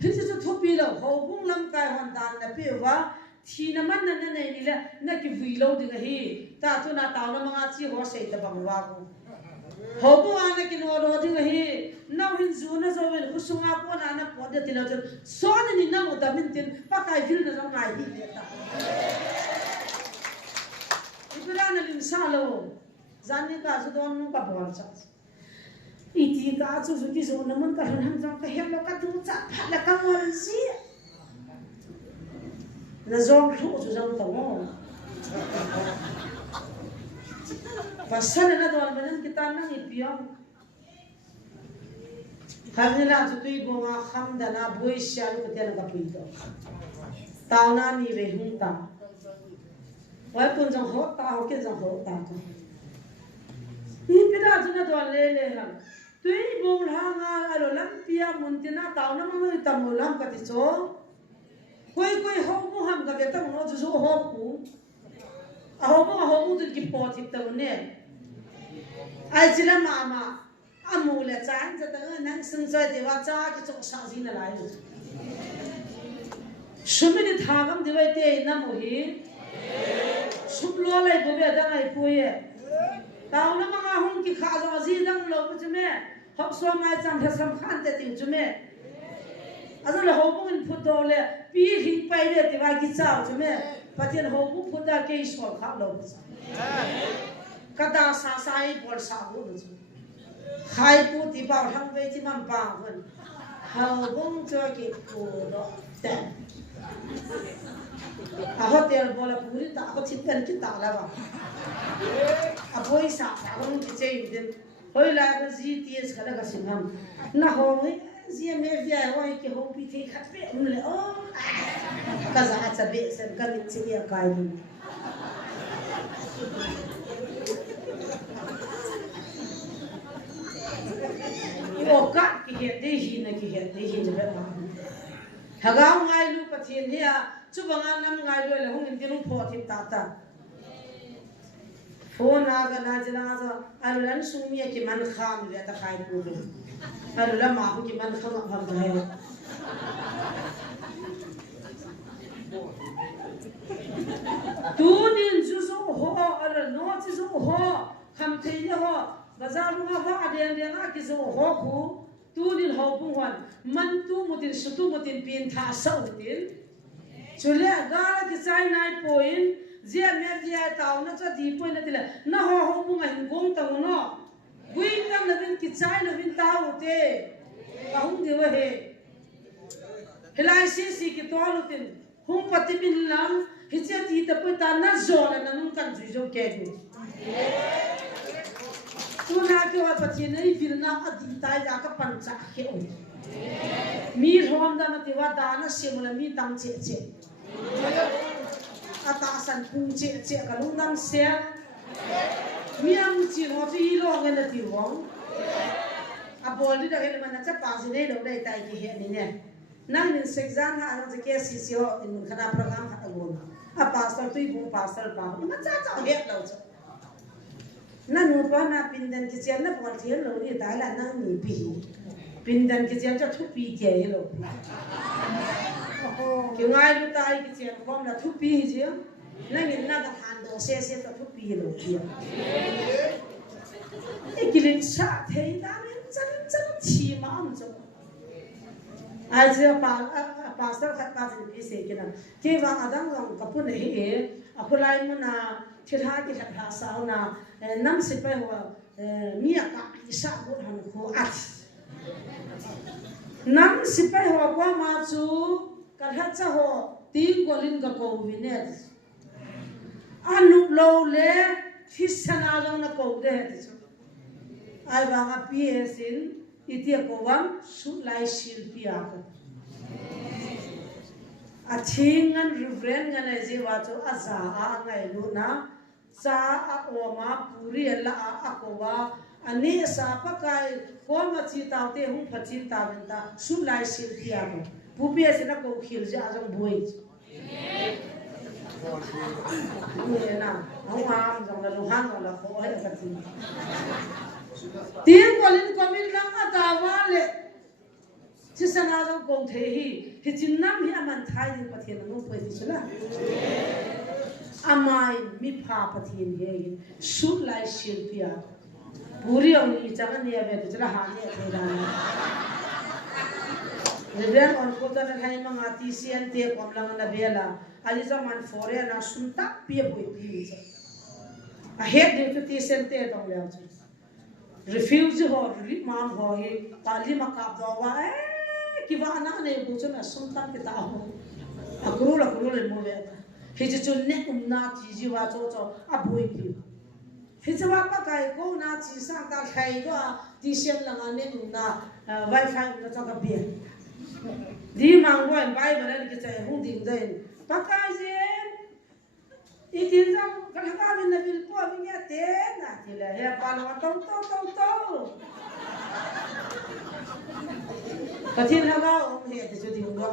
phi chi cho thu pi lo ho bung lam kai hon dan na pi wa thi na man na nei ni la na ki vi lo de hi ta tu na ta na ma nga chi ho sei da bang wa ko ho bu ana ki no ro de hi na hin zu na zo wen ku sunga ko na na po de ti lo so ni na mo da min tin pa kai vil na zo ngai hi le ta Ibrana lim salo zani ka zu don nu ka bol cha iti ka chu zu ki zo na man ka han jang ka hem lo ka tu cha pha la ka wal si na zom thu zu jang ta mo pasal na don banan kita nang ipiang khamila chu tui bonga kham da na boi sha lu ka ka pi do taw na ni ve hung ta wai kun jang ho ta ho ke jang ho ta ko ni pida juna do le ha tui bong ha nga alo lam pia mun tina taw na ma ta mo lam ka ti cho koi ho mu ham ka ve ta mo ju ho ku a ho mu tu ki po ti ta ne ai chila mama amule chan cha ta nang sung cha de wa cha ki cho sa ji na lai shumini thagam de wai te na mo hi suplo lai bo be da ngai puye taw na ma hung ki kha zo ji dang lo bu me hok so mai cham tha sam khan te ting chu me azan ho bu in phut do le pi hing pai de ti wa ki chao chu me patien ho bu phut da ke so kha lo bu kada sa sai bol sa bu bu khai pu ti bao thang ve ti mam pa hun hau bung cho ki pu do te a hotel bola puri ta ko chit kan ki ta la ba a boi sa hung ki chei din hoi la ko ji ts khala ka singham na ho ngi ji me via hoi ki ho pi thi khat pe um le o ka za cha be sen ka mit chi ya kai ni o ka ki he de hi na ki he de hi de ba hagao ngai lu pathin hia chu banga nam ngai lo le hung in tin pho thi ta ta phone aga na jana za alulan sumia ki man kham le ta khai pu do alula ma hu ki man kham ham da hai tu nin ju zo ho ala no chi zo ho kham thei ne ho bazar ma va de nga ki zo ho khu tu nin ho bu wan man tu mutin sutu mutin pin tha sau tin chule ga ki chai nai point zia mer zia taw na cha di point na tila na ho bu nga hin gong ta no buin nam na bin ki chai na bin taw te ahum de wa he helai si ki to lu tin hum pati bin lam hi che ti ta pa ta na zo na nun kan ju jo ke du tu na ke wa pati nei vil na adi tai ja ka pan cha he o mi rom da ma ti wa da na se mo la mi tam che che ata san pung che che ka lu nam se mi am chi ho ti lo nge na ti wong a bol di da he ma na cha pa si nei lo dai tai ki he ni ne nang nin sekzan ha ang ke si si ho in khana program ha agon a pastor tu bu pastor pa ma cha cha he lo cha na nu pa na pindan ki chen na pol thien lo ni dai la na ni pi pindan ki chen cha thu pi ke lo ki ngai lu tai ki chen khom la thu pi ji na ngin na ka than do se ta thu pi lo pi e ki lin sa thei da men chan chi ma am cho ai je pastor khat pa jin pi se kina ke wa adang long kapun he akulai muna thilha ki thla sauna nam sipai ho mia ka isa bu han ko at nam sipai ho kwa ma chu kalha cha ho tin golin ka ko winet anu lo le thisana jong na ko de chu ai ba nga ps in itia ko wam su lai sil pia ko athingan revren ngana je wa chu aza a ngai lu na sa a oma puri la a ko wa ani sa pa kai ko ma chi taw te hu phachin ta ben ta su lai sil pia ko pu ps na ko khil ja jong boi ni na au am jong la lu han jong la ko ai ka tin tiếng của linh có mình đang ở tàu le chứ sao nào trong công thế thì chỉ năm thì anh thay đi bắt thiên nó phải thì chứ là amai mi pha bắt thiên vậy suốt lại xuyên pia buri ông đi chẳng anh nghe về thì là hàng nghe thế đó Reverend on kota na hay mga TCN te kom lang na bela aliza man fore na sunta pia boy pia ahead dito TCN te dong leo refuse ho mam ho hi tali makap do wa kiwa ana ne bu chuna suntan ke ta ho akru le mo ve he ji chun ne na ji ji wa cho cho aboi pi he cha wa pa kai ko na chi sang ta khai do ti sem la nga ne na wifi na cha ka bi di mang bo en bai ba le ke cha hu ding dai pa kai je itin jang ka ka bin na bil po bin ya te na ti la he pa lo to patin la ga o he te ju ding go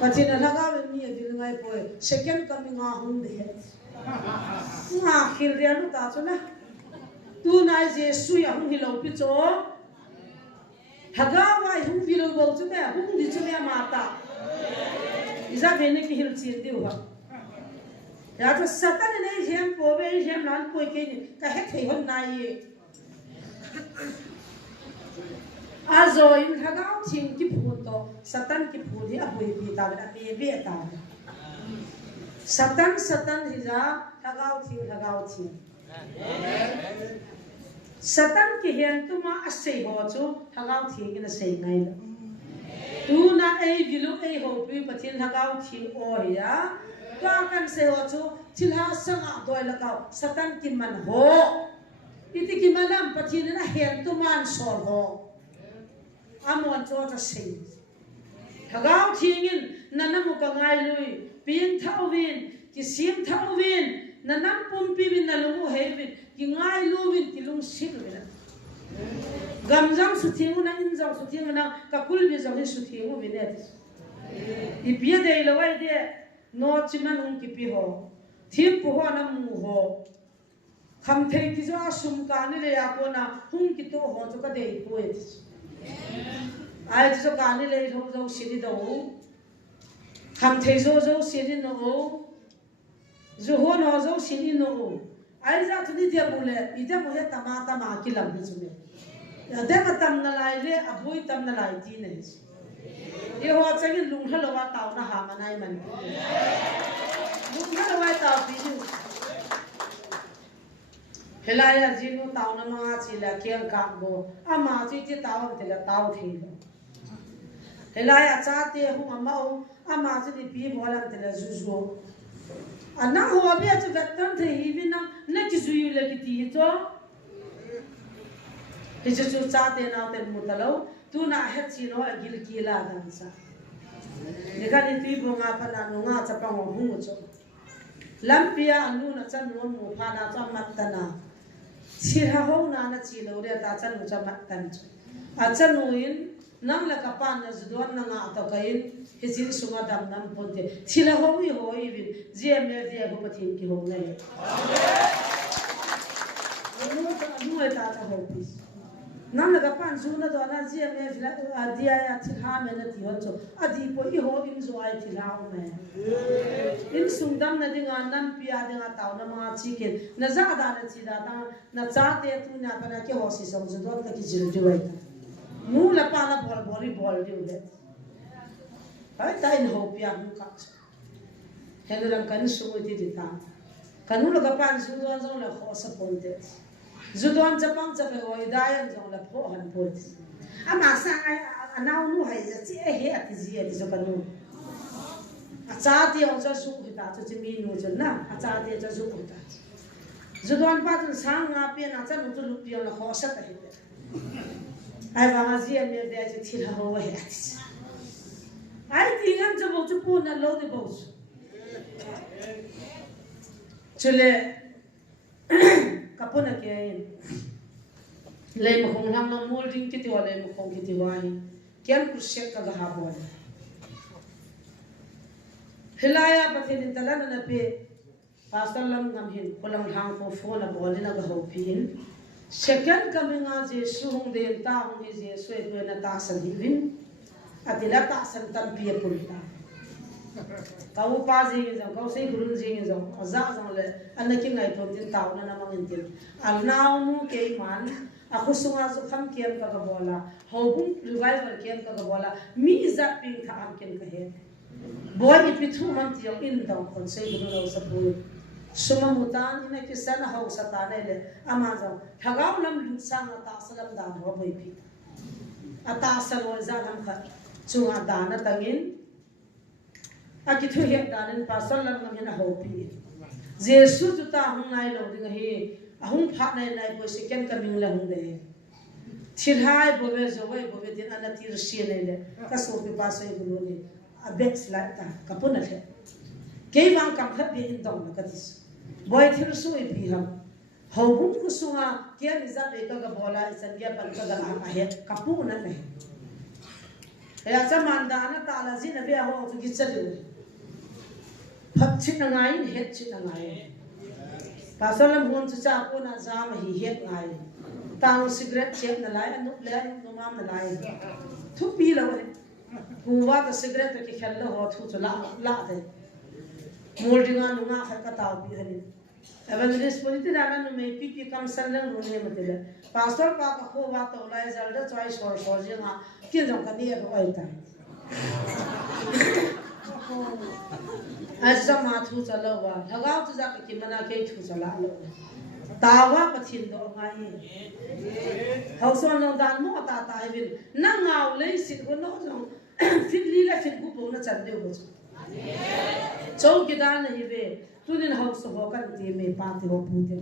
patin la ga bin ni bil ngai po second coming a hum de nga khil ria lu ta chu na tu nai je su ya hum hi lo pi cho haga wa hum hi lo bo chu me hum di chu me ma ta iza bene ki hil chin di wa ya to satan nei hem po ve hem nan po ke ni ka he thei hon nai azo in hagao thing ki phun to satan ki phun hi abui bi ta na be be ta satan hi ja hagao thing satan ki hen tu ma asei ho chu hagao thing na sei ngai tu na ei gilu ei ho pi pathin hagao thing o ya ka kan se ho chu chilha sanga doi la ka satan ki man ho iti ki manam pathin na hen tu man sol ho amon cho ta sei hagao thingin nanamu ka ngai lui pin thawin ki sim thawin nanam pum pi bin na lungu hevin ki ngai lu bin ki lung sip bin gamjang su thingu na injang su thingu na ka kul bi jang su thingu bin et I pia de lawai de no chiman ung ki pi ho thim pu ho na mu ho kham thei ki jo sum ka ni le ya ko na hung ki to ho chu ka de pu et ai chu ka ni le ho jo siri do kham thei zo zo siri no zo ho no zo siri no ai za tu ni dia bule I de mo he tama ki lam ni chu ne ya de ma tam na lai le abui tam na lai ti ne ye ho chang lung halo wa taw na ha manai man lung halo wa taw pi ju helaya jinu taw na ma chi la kyang ka go ama chi ti taw te la taw thi helaya cha te hu ama ama chi ni pi bolam te la zu zo ana ho abi a chu vetan the hi vi na ki zu yu le ki ti to he chu cha te na te mu ta lo tu na het chi no agil ki la dan sa ne ka ni ti bo nga pa na no nga cha pa ngo hu cho lampia anu na chan no mu pha na cha mat ta na chi ha ho na na chi lo re ta chan no cha mat tan a chan no in nam la ka pa na zdon na nga ta ka in he jin sunga dam nam pon te chi la ho wi ho I vin je me dia ho pathin ki ho nei anu ta ta ho pis nam la ka pan zu na do na je me a dia ya thi ha me na ti ho cho a di po I ho in zo ai thi la me in sung dam na dinga nam pia dinga taw na ma chi ke na za da na chi da ta na cha te tu na pa na ke ho si som zo do ta ki jil jo ai nu la pa na bol di le ai tai ho pia mu ka Henry kan su ti ti ta kanu la pan su don zong la kho sa pon te zu don japang chape oi dai zong la pho han pon ama sa ai anau nu hai za chi he ati ji ati zo kanu a cha ti ong cha su ta chu chi mi nu chen na a cha ti cha su ta zu don pa tu sang nga pe na cha nu tu lu pi la kho sa ta he ai va nga ji me de ji thi la ho he ati ai ti ngam cha bo chu pu na lo de bo chule kapuna ke le mo khong lam na molding ki ti wa le mo khong ki ti wa hi kian ku shek ka ha bo hilaya pathin talan na pe pastor lam ngam hin kolang hang ko phone a bol na ga ho pin second coming a je su hong de ta hong je swe ko na ta san hin atila ta san tan pi pul ta kau pa ji jong kau sei gurun ji jong aza jong le anakin ngai thon tin taw na namang tin al naw mu ke man aku sunga zo kham kiam ka bola hobung revival kiam ka bola mi za ping tha am ken ka he boy ni pithu man ti in daw kon sei gurun lo sa bu suma mutan ina ki sana ho sa ta ne le ama zo thagaw lam lu sang ta salam dan ho boi pi ata sal wa za lam kha chunga da na tangin aki thu he danin pasal lam ngam hena hopi jesu tu ta hung nai lo ding hi ahung pha nai nai bo second coming la hung de thilhai bo ve zo wei bo ve din ana tir sie nei le ka so pe pa so e bu ni a bet sla ta kapuna the ke wang kam khat bi in dong ka tis boy thil so e bi ham ho bum ku sunga ke mi za be ka bola san ya pan ka ga a he kapuna ne ya cha manda na ta la zin be ho tu gi chalu phật chít là ngay hết chít là ngay bà sao làm hôn chú cha cô na ra mà hi hết ngay tao cigarette chép là lại anh nút lên nó mam là lại thuốc pi là vậy hùa cái cigarette cái khel là họ thu cho lạ đấy mua đi ngang ngang phải cái tàu pi hình evangelist politi ra nó mấy pi cam san lên rồi này mà thế là pastor pa cái khô va tàu lại giờ đó choice for riêng à kia dòng cái này có ai ta Aja ma thu chala wa thagau tu ja ki mana ke thu chala lo tawa pathin do ngai hauson no dan mo ta ta bin na ngau le sit go no jong fit li la fit gu bo na chan de go chou ki dan hi ve tu din haus ho kan ti me pa ti ho pu te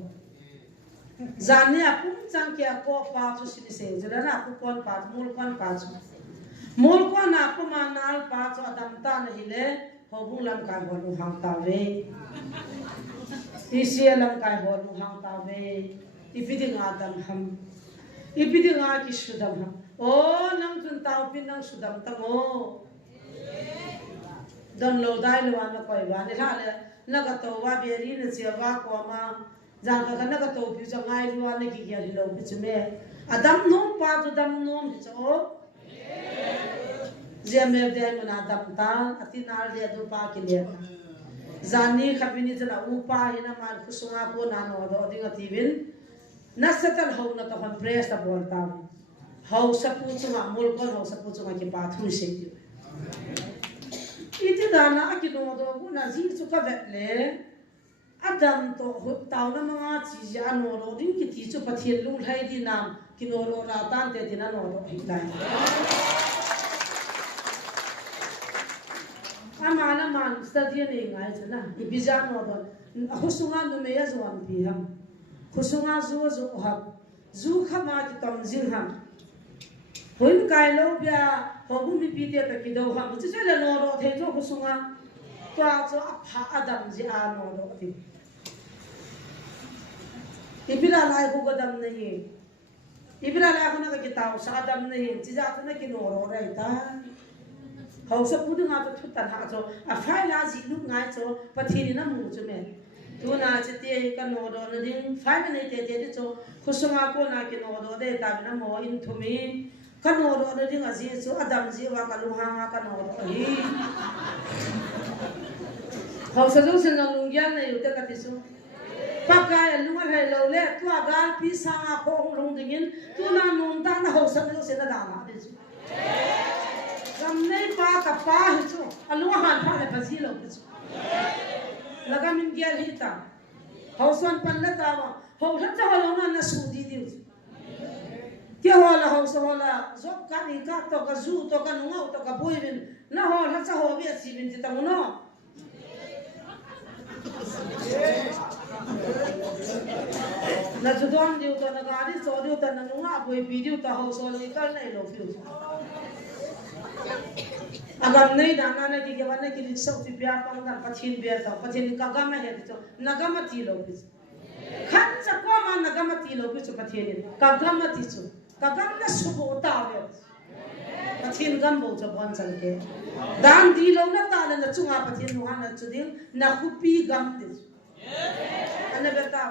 zane apum chang ke ko pa chu si se jala na pu kon pa mul kon na pu ma nal pa chu adam ta na hi le hobung lam kai ho lu hang ta ve isia lam kai ho lu hang ta ve ipiding adam ham ipiding a ki sudam ham o nang tun tau pin nang sudam ta mo don lo dai lo an ko wa ni ha le na ka to wa be ri ne che wa ko ma jang ka na ka to pi cha ngai lu an ki ya lo pi chme adam nom pa tu dam nom cho Jemel de mana damta atinar de do pa ke le zani khabini jana upa ina man kusunga ko na no do dinga tivin nasatal ho na to han press ta bolta ho sapu chunga mol kon ho sapu chunga ke pa thu se ti iti dana ki no do ko na ji chu ka le adam to ho taw na mga chi ja no do din ki ti chu pathian lu thai di nam ki no ro ra tan te din no do hi tai amana man study ne ngai chana ibizan no don khusunga no me yazwan pi ham khusunga zu ha zu khama ki tom jin ham hoin kai lo bia hobu mi pi te ta ki do ham chu le no ro the jo khusunga twa cho apha adam ji a no ro ti ibira lai ko gadam nahi ibira lai ko na ki taw sa adam nahi chi ja na ki no ro rai ta hậu sắp bút nga cho thut tan ha cho a phai la ji lu ngai cho pathini na mu chu me tu na che te ka no do na ding phai na te te cho khusanga ko na ki no do de ta na mo in thumi ka no do na ding a ji chu adam ji wa ka lu ha ka no do hi hậu sa lu sen na lu yan na yu te ka ti su pakai lu nga hai lo le tu a gal pi sa nga ko rong ding in tu na nom ta na hậu sa lu sen na da na de chu Ramne pa ka pa hi chu alua han pha le phazi lo chu laga min gel hita hausan pan la tawa ho tha cha lo na su di di ke hola hausa hola zok ka ni ka to ka zu to ka ngau to ka boivin na ho tha cha ho bi si bin ti tamuno na judon diu to na gari so diu ta na nga boi video ta hausa ni kal nei lo fiu agam nei dana na ki gewana ki risau ti bia pang dan pathin bia ta pathin ka gama he to nagama ti lo bi khan cha ko ma nagama ti lo bi chu pathin ka gama ti chu ka gam na su bo ta ve pathin gam bo cha bon chal ke dan di lo na ta na chu nga pathin nu han na chu ding na khupi gam ti ana beta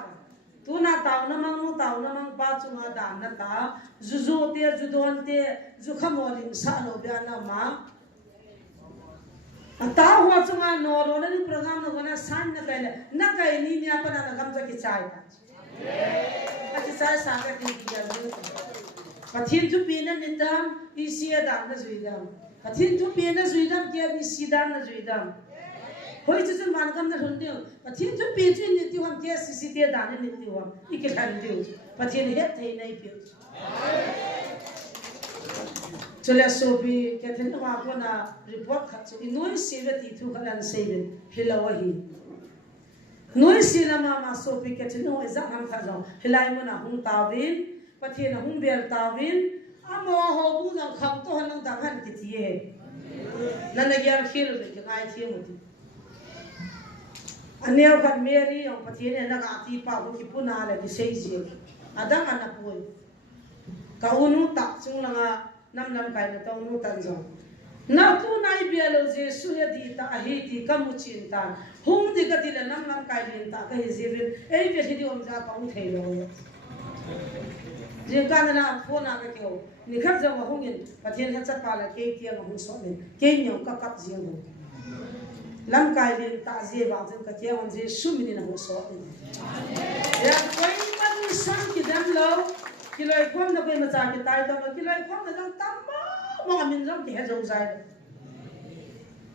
tu na tau na mang pa chu nga dan na ta zu zu te zu don te zu khamoling sa lo bia na ma ata huwa chunga no lo na ni program no gana san na kai ni ni apa na gam ja ki chai ta ki chai sa ka ti ya ju pathin tu pi na ni dam I si da na zui dam pathin tu pi na zui dam ke bi si da na zui dam hoi chu chun man gam na hun de pathin tu pi chu ni ti hom ke si te da ni ti hom I ke khan de pathin het thei nai pi chole sobi ke then ma ko na report khat chu noi sive ti thu khalan seven hilawahi noi silama ma sobi ke then no exam ham kha lo hilai mo na hung tawin pathin na hung bel tawin amo ho bu na kham to han ta khan ki ti he na na gyar khil be ke ngai thi mu ti anel khat meri ong pathin na ga ti pa bu ki puna la ki sei ji adang ana poi ka unu ta chung langa nam kai na tong nu tan zo na tu nai bialo je su he di ta hi ti kamu chin ta hung di ka ti la nam kai lin ta ka hi zivin ei be hi di om ja ka u thei lo je ka na phone na ka kyo ni khat zo hung in pathian ha cha pa la ke ki ang hung so min ke nyong ka kap je ngo lam kai lin ta je wa zen ka ke on je su min na hung so min ya koi ma ni san ki dam lo kiloi khom na koi ma cha ki tai to ma kiloi khom na lang tam mo min jong ki he zo zai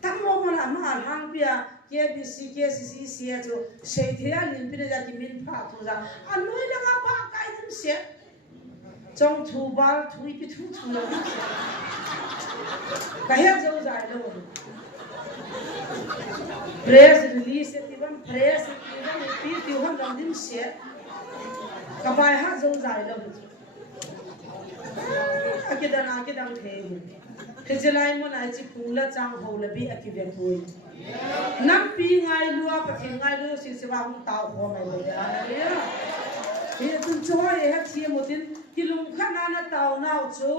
tam mo la ma hang pia ke bi si ke si si jo sei thia lin pi ja ki min pha thu ja anoi la ga pa kai dum se trong thu bal thui pi thu thu la ka he zo zai lo press release ti bam press ti bam pi ti hom dam dim se ka bai ha zo zai lo akidang the khijlai mo nai chi pula chang ho la bi akibe koi nam pi ngai lua pathin ngai lu si se ba hung tao ho mai lo ya ya he tun choi he thi mo tin kilum khana na tao nau chu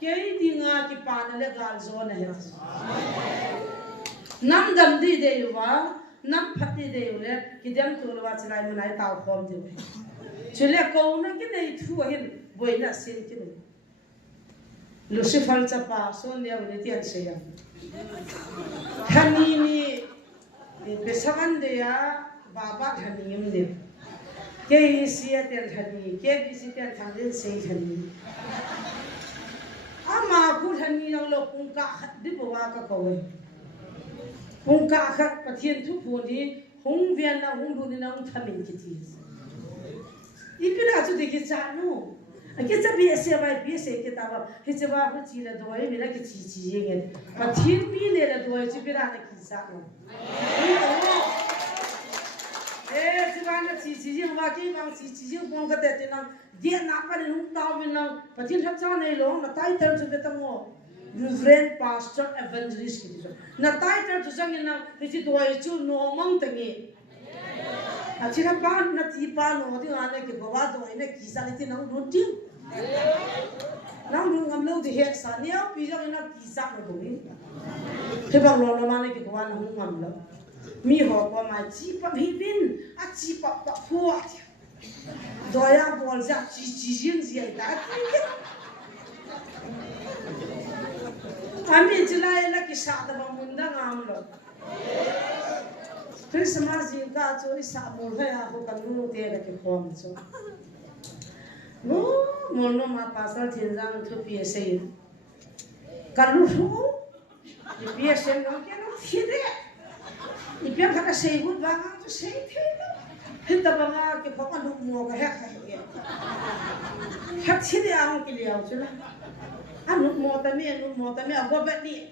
ke dinga ki pa na le gal zo na he nam dam di de yuwa nam phati de yule kidam tu wa chlai mo nai tao khom de chule ko na ki nei thu hin boina sin ki Lucifer chapa son dia ni tian seya thani ni pesaman de ya baba thani im de ke isia ten thani ke bisi ten thangin sei thani ama ku thani yang lo pungka di bawa ka kowe pungka khat pathian thu phu ni hung vian na hung du ni na hung thamin ki ti ipira chu de ki cha no ke cha bi se vai bi se ke ta ba ke cha ba hu chi la doi mi la ke chi chi ye nge pa thin bi le la doi chi pira na ki sa no chi ba na chi chi ye wa ke bang chi chi ye bong ka te te na dia na pa ni hung ta mi na pa thin tha cha nei lo na tai ter chu be ta mo reverend pastor evangelist ki chu na tai ter chu sang na ke chi doi chu no mong ta nge achira pa na ti pa no ti ane ke bawa doi na ki sa ni ti na ru ti nang lu ngam lo de he sa ni a pi jang na ki sa no do ni he bang lo lo ma ne ki ko an hu ngam lo mi ho ko ma chi pa hi bin a chi pa pa fu a do ya bol ja chi chi jin ji ai da ti ami jilai la ki sa da ba mun da ngam lo Christmas in ka cho isa mo la ya ko kan nu te la ki khom cho mo no ma pasal thin jang thu pi se kan lu thu ni pi se no ke no thi de ipiang kata sebut bangang tu sebut hita banga ke papa lu mo ka hek hek hek sini ang kiliau cula anu mo tami ago bet ni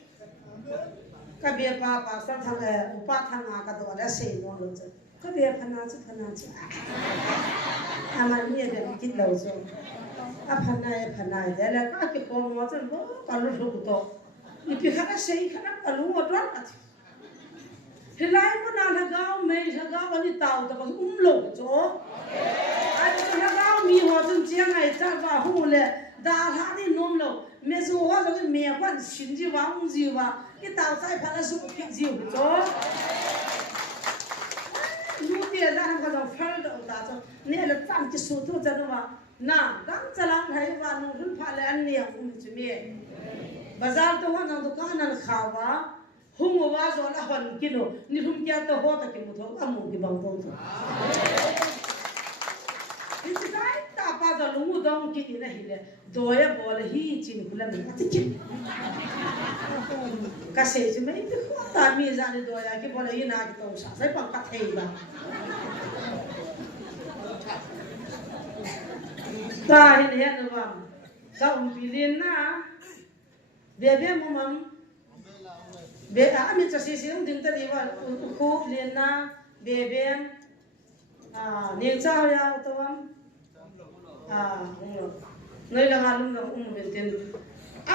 ka bia pa san thang upa thang ka do la sei mo lo chu ka bia phana chu ama ni de kit lo chu a phana de la ka ke ko mo chu bo ka lu thu to ipi kata sei kana ka lu mo don at hilai mo na lagaw me lagaw ani tao ta bang lo cho ai ta lagaw mi ho chung chiang ai cha ba hu le da ha ni nom lo me su ho zo me quan xin ji wang ji wa cái tao sai phá là su cái gì cho nu tiền ra làm cái đó phá được ta cho nên là tăng cái số thu cho nó mà na đang cho làm hay và nu run phá là anh nhiều cũng chỉ mẹ bazar to hoa nang dukaan nan khawa hung wa zo la hon kilo ni hum kya to ho ta ke mu tho amu ki bang to it's right ta pa da lu dong ki ni na hi le doya bol hi chin kula mi ati ka se ji mai ti kho ta mi za ni doya ki bol hi na ki to sa sai pang ka thei ba ta hi ne na ba ka bilin na bebe mo mam be ami cha si ung ding ta di wa ku lin na bebe ne cha ya to am noi la ngalum na ben ten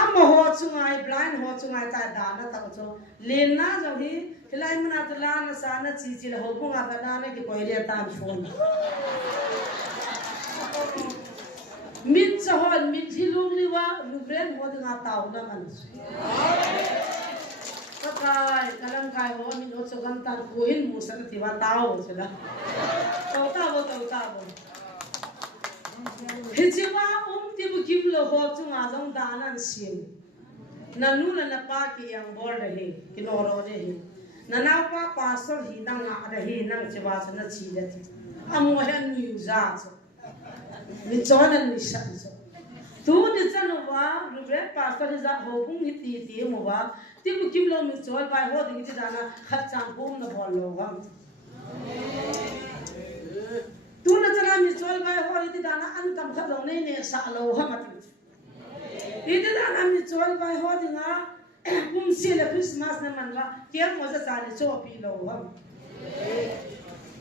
am ho chungai blind ho chungai ta da na ta cho lin na jo hi hilai mana ta la na sa na chi chi ho bunga ka na ne ki koi re ta phone min chahon min thilung liwa rubren ho nga taw na man kai kalam kai ho min ho chogam tan ko hin mu san ti wa taw chela taw bo hijiwa ti bu kim lo ho chunga jong danan sim nanu na pa ki yang bor rahe ki no ro re hi nana pa pastor hi nang a rahe nang chiwa sana chi le ti amo han new za ni chona ni sa so tu ni chano wa rubre pastor za ho bung ni ti mo wa ti bu kim lo mi chol bai ho ding ti dana khat chang bum na bol lo wa tu na chana mi chol bai ho ti dana an kam khat lo ne sa lo ha ma ti ti dana mi chol bai ho dinga kum si la Christmas na man wa kiam mo za sa ni cho pi lo wa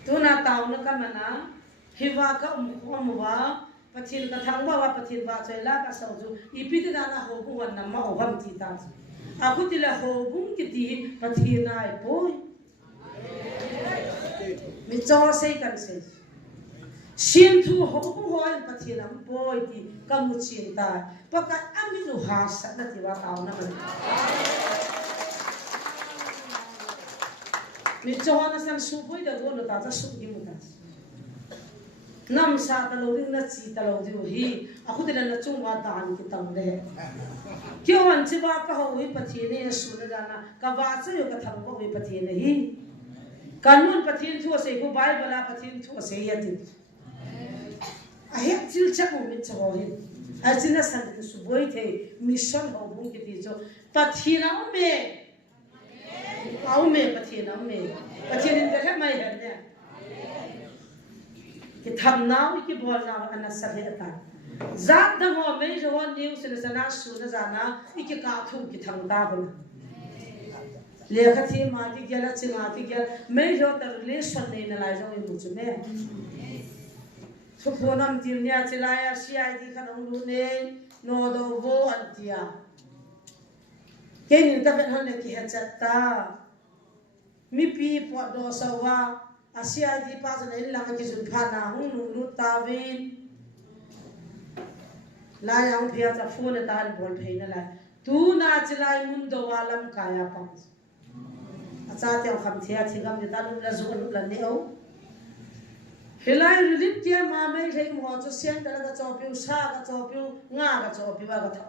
tu na taw na ka mana hiwa ka khom wa pathil ka thangwa wa pathil wa chela ka sauju ipiti dana ho bu wan na ma o ham ti ta aku tila ho bum ki ti pathina ai poi mi cho sei kan sei sim thu ho bu ho in pathina poi ti ka mu chin ta paka ami nu ha sa na ti wa taw na man mi cho na san su poi da do ta ta su gi mu ta nam sa ta lo ring na chi ta lo diu hi aku tila na chung wa dan ki tang le kyo an chi ba ka ho wi pathi ne su na dana ka wa cha yo ka thang ko wi pathi ne hi kanun pathin thu se ku bible a pathin thu se ya ti a he chil cha mo mit cha ho hi a china san su boi the mission ho bung ki ti jo pathina me au me pathina me pathin in ka mai ha ne ki tham nau ki bol na ana sa he ta zat da ho me jo on new sin sana su na jana ki ka thu ki thang ta bol le kha thi ma ki gela chi ma ki gel me jo ta relation ne na lai jo mu chu me thu phonam tin nya chi lai a cid kha dong lu ne no do vo an tia ke ni ta ben han ne ki ha chat ta mi pi po do sa wa cid pa sa ne la ki sun pha na hu nu lu ta vin la yang phia cha phone ta al bol pheina la tu na chilai mun do walam kaya pa acha te kham thia thigam ni ta lu la zu lu la ne au hilai rilip kia ma me thei mo cho sian ta ka chopiu sa ka chopiu nga ka chopiu ka tha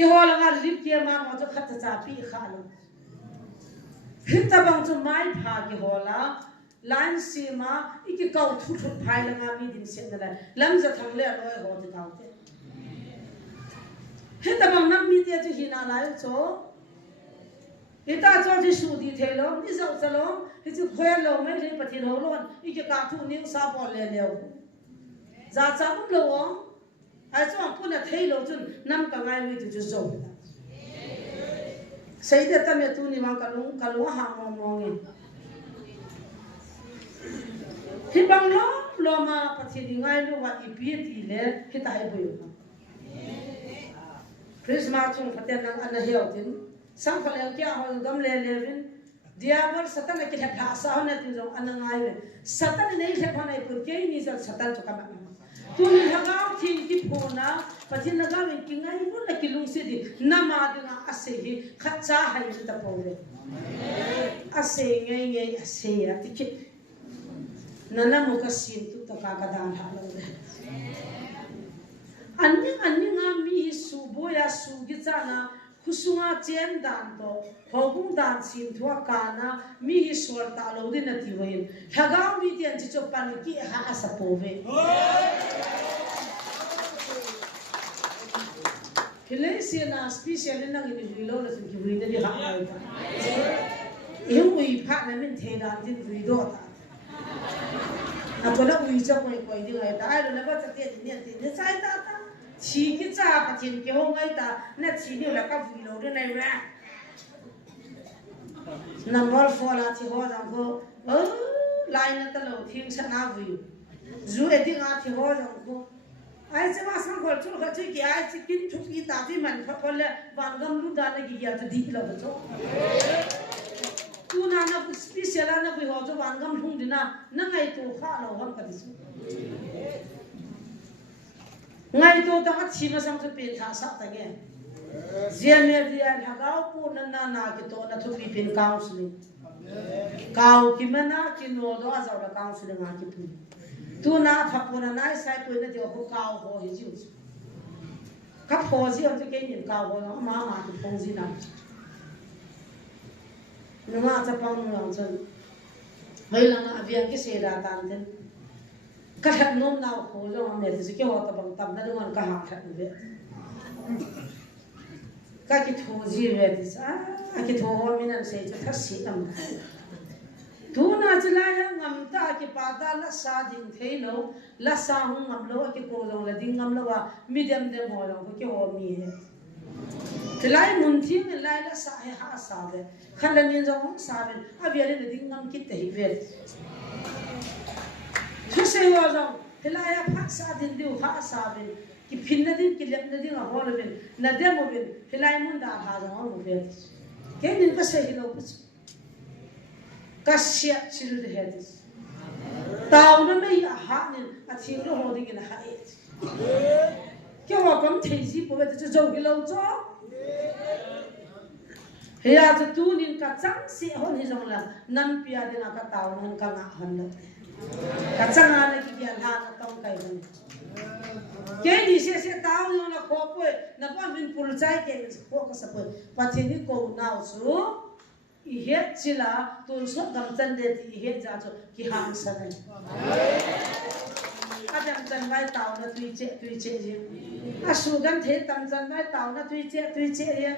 I ho la nga rilip kia ma mo cho khat cha pi kha lo hita bang chu mai pha ki ho la line si ma iki kau thu thu phai la nga mi din sen la lam za thang le loi ho ti tau te hita bang nam mi te chu hina lai cho ita cho ji su di the lo ni zau za lo hi chu khoi lo mai le pathi lo lon I ke ka thu ni sa bo le le za cha bu lo ong ai cho pu na thei lo chun nam ka ngai lui chu zo sei de ta me tu ni ma ka lu ha mo mo ngi hi bang lo ma pathi di ngai lo wa I pi ti le hi tai bu yo Christmas chung phaten nang ana hiao tin sang phale kya ho dam le levin diabol satan ke thakha sa na tin jong ana ngai ve satan nei the phana pur ke ni sal satan to kama tu ni hagao thi ki phona pachin na ga wen ki ngai bu na ki lung se di nama de na ase hi khacha hai ta pole ase ngai ase ya ti ki nana mo ka sin tu ta ka dan ha lo de Ani nga mi su boya su gizana kusunga chen dan to hobung dan sim thua kana mi swar ta lo din ati wain thagao mi tian chi chopan ki ha asa pove kile si na special na ngi ni lo la sin ki wi ni ha ai ta yu wi pha na min the dan din wi do ta apona wi cha koi koi di ai ta ai lo na ba ta te ni ti ni sai ta ta chi ki cha pa tin ke ho ngai ta na chi ni la ka wi lo de nai wa number 4 la thi ho jang ko line na ta lo thing sa na wi zu e ding a thi ho jang ko ai che ma sang ko chu ka chi ki ai chi kin thu ki ta ti man pha ko le ban gam lu da na gi ya ta di lo cho tu na na special na bi ho cho ban gam hung dina na ngai to kha lo ham ka ti ngai to ta chi ma sang chu pin tha sa ta nge zian me dia hagao pu na ki to na thu pi pin counseling kau ki mana ki no do a za da counseling a ki pu tu na pha pu na nai sai pu na dio ko kau ho hi ji ka pho ji on ke ni kau ho ma ki pho ji na no ma cha pang no chen mai la na avian ki se ra tan den ka hat nom na ho jo ma me ji ke ho ta bang tam na don ka ha khat ve ka ki tho ji ve di sa ki tho ho min an se chu tha si am tu na chla ya ngam ta ki pa ta la sa ding thei lo la sa hung ngam lo ki ko lo la ding ngam lo wa medium de ho lo ki ho mi he tilai mun thing lai la sa he ha sa ve khala nin jo hung sa ve avia le ding ngam ki te hi ve chu se wa jo tilai ya phat sa din du ha sa ve ki phin na din ki lem na din a ho le ben na de mo ben tilai mun da ha jo mo ve ke nin ka se hi lo pu ka sia chilu de he dis tao na me ya ha nin a thing lo ho ding na ha e ke wa kam thei ji po ve chu jo ki lo cho he ya chu tu nin ka chang si hon hi jong la nam pia de na ka tao nan ka nga han la ka chang ana ki ya la na tong kai ban ke ni se tao yo na ko po na pa min pul chai ke ko ka sa po pa thi ni ko na su I het chila tun so gam chan de ti het ja cho ki hang sa nei adam chan vai tao na tui che ji a su gan the tam chan vai tao na tui che ye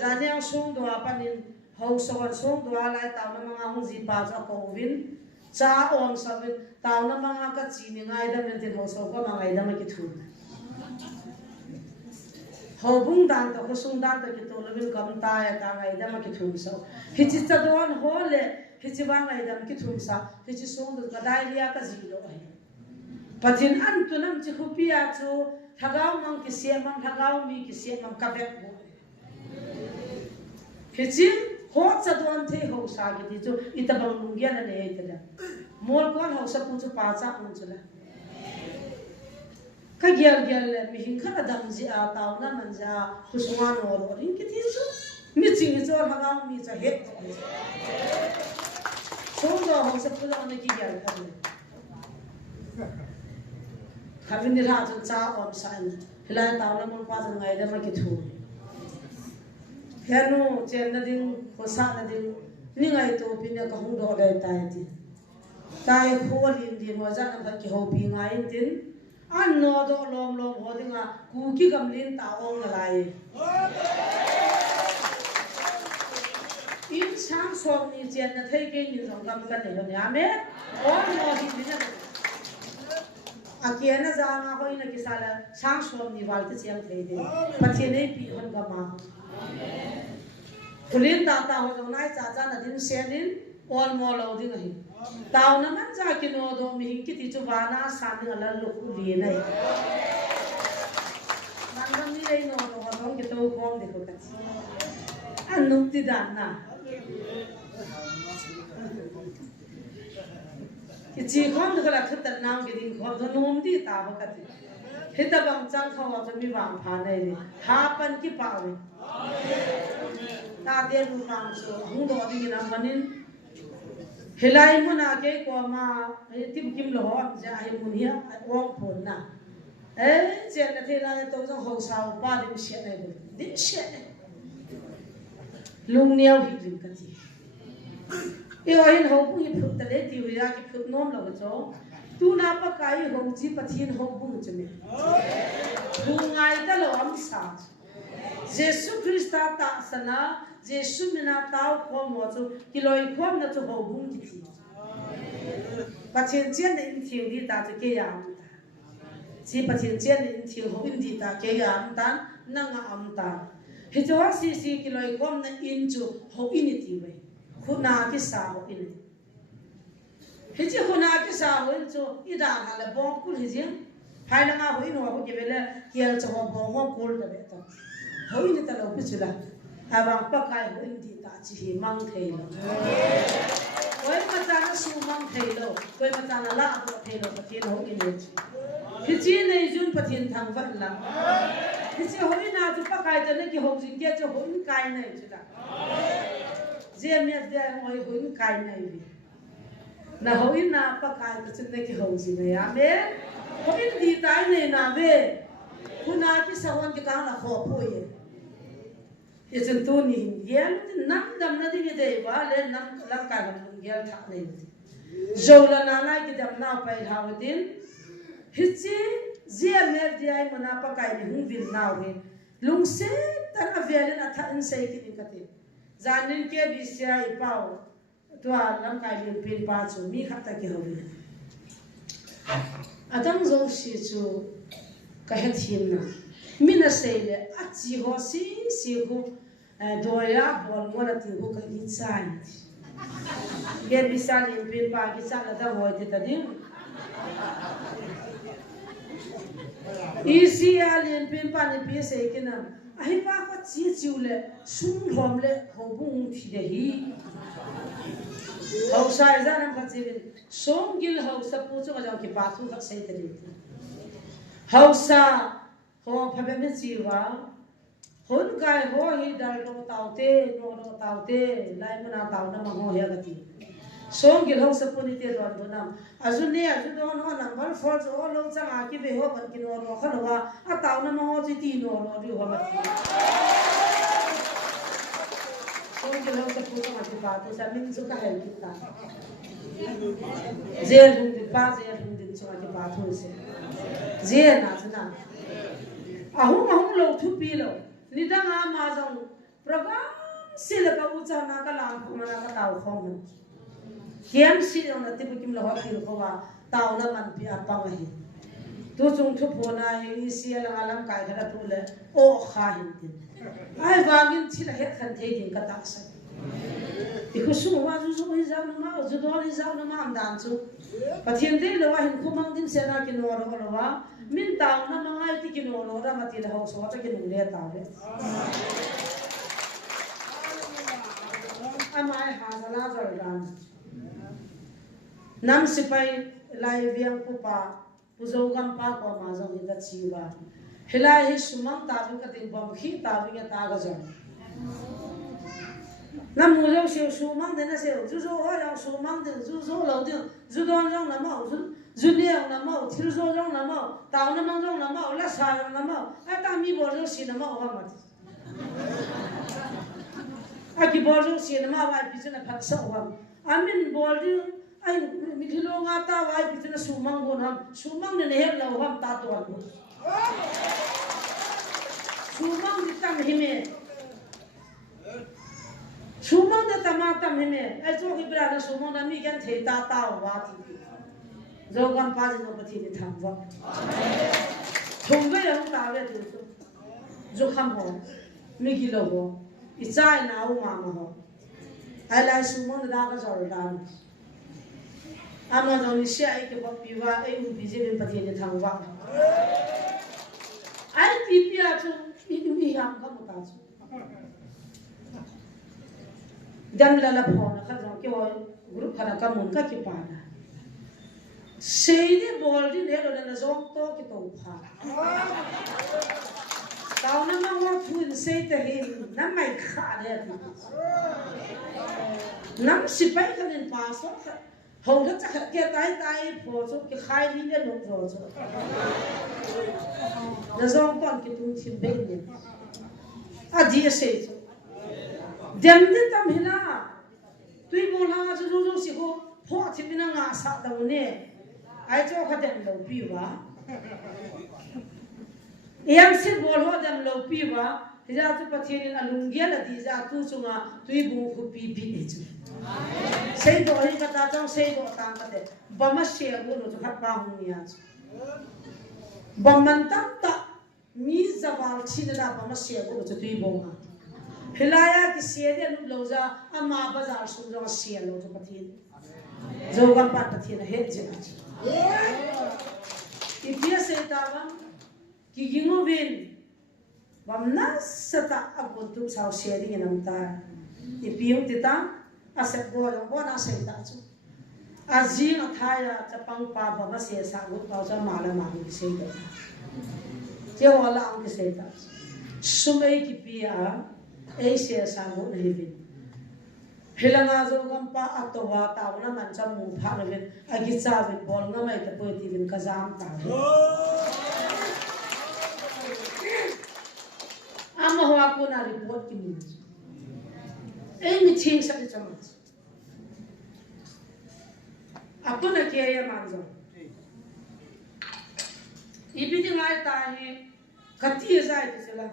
za ne sung do panin ho so wan sung do lai tao na manga hung ji pa cha ko win cha om sa win tao na manga ka chi ni ngai da men te ho so ko mangai da ma ki thu hobung dan to ko sung dan to ki to lovin kam ta ya ta ngai da ma ki thum so hi chi cha don ho le hi chi wang ngai dam ki thum sa hi chi sung do ka dai ria ka ji lo ai pathin an tu nam chi khupia chu thagau mang ki se mang thagau mi ki se mang ka bek bo hi chi ho cha don the ho sa ki ti chu ita bang lung ya na le ita da mol kon ho sa pu chu pa cha pu chu la ka gyal le mi hin kha dam ji a taw na man ja khuswa no ro rin ki ti chu mi ching ni chor hagam mi cha het so do ho sa pu la na ki gyal kha ne khavin ni ra chu cha om sa ni hila taw na mon pa jang ngai da ma ki thu henu chen na ding khosa na ding ni ngai to pin na ka hung do le tai ti tai kho lin di mo ja na ki ho pi ngai tin an no do lom ho dinga ku ki gam lin ta ong la lai in sang som ni chen na thei ke ni rong kam kan ne ya me on mo hi ni na a kia na za ma ko ina ki sala sang som ni wal te chiang thei de pathian ei pi hon ga ma kulin ta ta ho nai cha cha na din senin on mo lo ding hi tao na man cha ki no do mi ki ti chu ba na sa ni ala lu ku vi nai man man ni ei no do ha dong ki to kom de ko ka an nu ti dan na ki chi kom de la thut tan nam ki din khom do nom ti ta ba ka ti hita bang chang khaw wa mi wang pha nai ni ha pan ki pa we ta de lu mang so hung do di na manin hilai muna ke ko ma tim kim lo ho ja hi mun hi ong phun na chen na thela to jong ho sao pa dim she nai din she lung niao hi lim ka ti yo hin ho pu hi phut ta le ti wi ya ki phut nom lo cho tu na pa kai ho ji pathin ho bu chu me bu ngai ta lo am sa Jesus Christa ta sana Jesus mina tao ko mo chu kiloi khom na chu ho bung ki ti pathin chen in thiu di ta chu ke ya si pathin chen in thiu ho in di ta ke ya am tan na nga am ta he jo si kiloi khom na in chu ho in ti we khuna ki sa ho in he ji khuna ki sa ho in chu i da ha le bom ku hi ji hai na ma ho in ho ke vele kiel chu ho bom ho kul da be ta ho in ta lo pu chu la abang pakai ho in di ta chi mang thei lo koi ma ta na su mang thei lo koi ma ta na la ko thei lo pathin ho in le chi chi nei jun pathin thang van la chi ho in na chu pakai ta ne ki ho jing ke chu ho in kai nei chu da je me de ho in kai nei vi na ho in na pakai ta chu ne ki ho ji ne ya me ho in di tai nei na ve kuna ki sawan ki ka na kho po ye इसन तो नहीं ये नम दम नदी के दे वाले नम लग का हम ये था नहीं जोला नाना की दम ना पे हावदिन हिची जे मेर दिया मना पकाई नहीं हूं विल ना वे लुंग से तर अवेले ना था इन सही की निकते जानन के बिस्या इपाओ तो लम का ये पेन पाचो मी खाता के होवे अदम जो शिचो कहे थीम ना mina seile achi ho si hu doya bol mona ti hu ka ni chai ye bisali pin pa ki sala da ho te tadim isi alien pin pa ni pi se kina ai pa ko chi chiule sum hom le ho bung thi de hi ho sai za nam ka chi song gil ho sa pu chu ga ki pa thu ka sei te ni ho sa ho phabe me chiwa hon kai ho hi dal lo taute no lo taute lai muna taw na ma ho he gati song gil ho sapuni te ron donam azune azu don ho number 4 zo lo changa ki be ho ban ki no ro khanwa a taw na ma ho ji ti no ro ri ho gati song gil ho sapuni ma ki pa to sa min zu ka hel ki ta zel hum di pa zel hum din chu ki pa to se je na chana ahung lo thu pi lo ni da nga ma jong program sil ka u cha na ka lam ko na ka taw khom kiam si on na ti kim lo ha ti ko wa taw na man pi apa wa hi tu chung thu pho na hi si la alam kai khara tu le o kha hin tin ai wangin chi la he khan thei din ka ta sa ti khu su wa ju su hi za na ma ju do ri za na ma am dan chu pathian de lo wa hin khu mang din se na ki no ro lo wa min taw na ma ngai ti ki no ro ra ma ti la ho so ta ki nu le ta le amai ha za la za ran nam sipai lai viang pu pa pu zo gam pa ko ma zo ni ka chi wa hilai hi sumang ta bi ka tin bom khi ta bi ka ta ga zo nam mu zo siu sumang de na siu zu zo ho yang sumang de zu zo lo de zu don rong na ma zu liang na ma thil zo rong na ma taw na mang rong na ma la sa rong na ma a ta mi bo zo si na ma wa ma a ki bo zo si na ma wa pi na phat sa wa amin bol di ai mi thilo nga ta wa pi na sumang go nam sumang ne he lo ham ta to wa sumang di tam hi me sumang da tamatam hime ai zo ki bra na sumang da mi kan thei ta ta wa ti zo kan pa jin ko thi ni tham wa thong ve yang ta ve tu zo kham ho mi gi lo ho I chai na u ma ma ho ai lai sumang da ka zo da ama zo ni sia ai ke ba pi wa ai u bi je ben pa thi ni tham wa ai pi pi a chu mi ham ka mo ta chu dam la la phone kha jong ke wo group khana ka mun ka ki pa na sei de bol di ne lo na zong to ki to pha tao na ma wa phun sei te hin na mai kha le nam si pai ka nen pa so hong ka cha ke tai pho so ki khai ni le no zo so na zong ton ki tung thim be ni a di sei so dem de tam hila tui bola chu chu si ko pho thimina nga sa da ne ai cho kha dem lo pi wa yang sit bol ho dem lo pi wa ja chu pathin alung gya la di ja tu chunga tui bu khu pi pi ni chu sei do hi ka ta chang sei do tang ka de ba ma she bu no chu khat pa hu ni ya chu ba man ta ta mi zawal chin da ba ma she bu chu tui bo ma hilaya ki siede nu loza ama bazar sum jo sia lo to pathin zo gan pat pathin he jina ipia se tawa ki gingo vin bamna sata abutu sau sharing nam ta ipiung tita asep go bo na se ta chu azing athaya chapang pa ba se sa go pa cha mala ma ki se ta je wala ang ki se ta sumai ki pia Asia sangu nahibin. Hilanga zo gampa atwa tauna mancha mu pharavin agitsa vin bol ngamai ta poti vin kazam ta. Amma ho aku na report ki mu. Ei meeting sa chama. Aku na kiya manzo. Ibidi ngai ta he khati zai ta sela.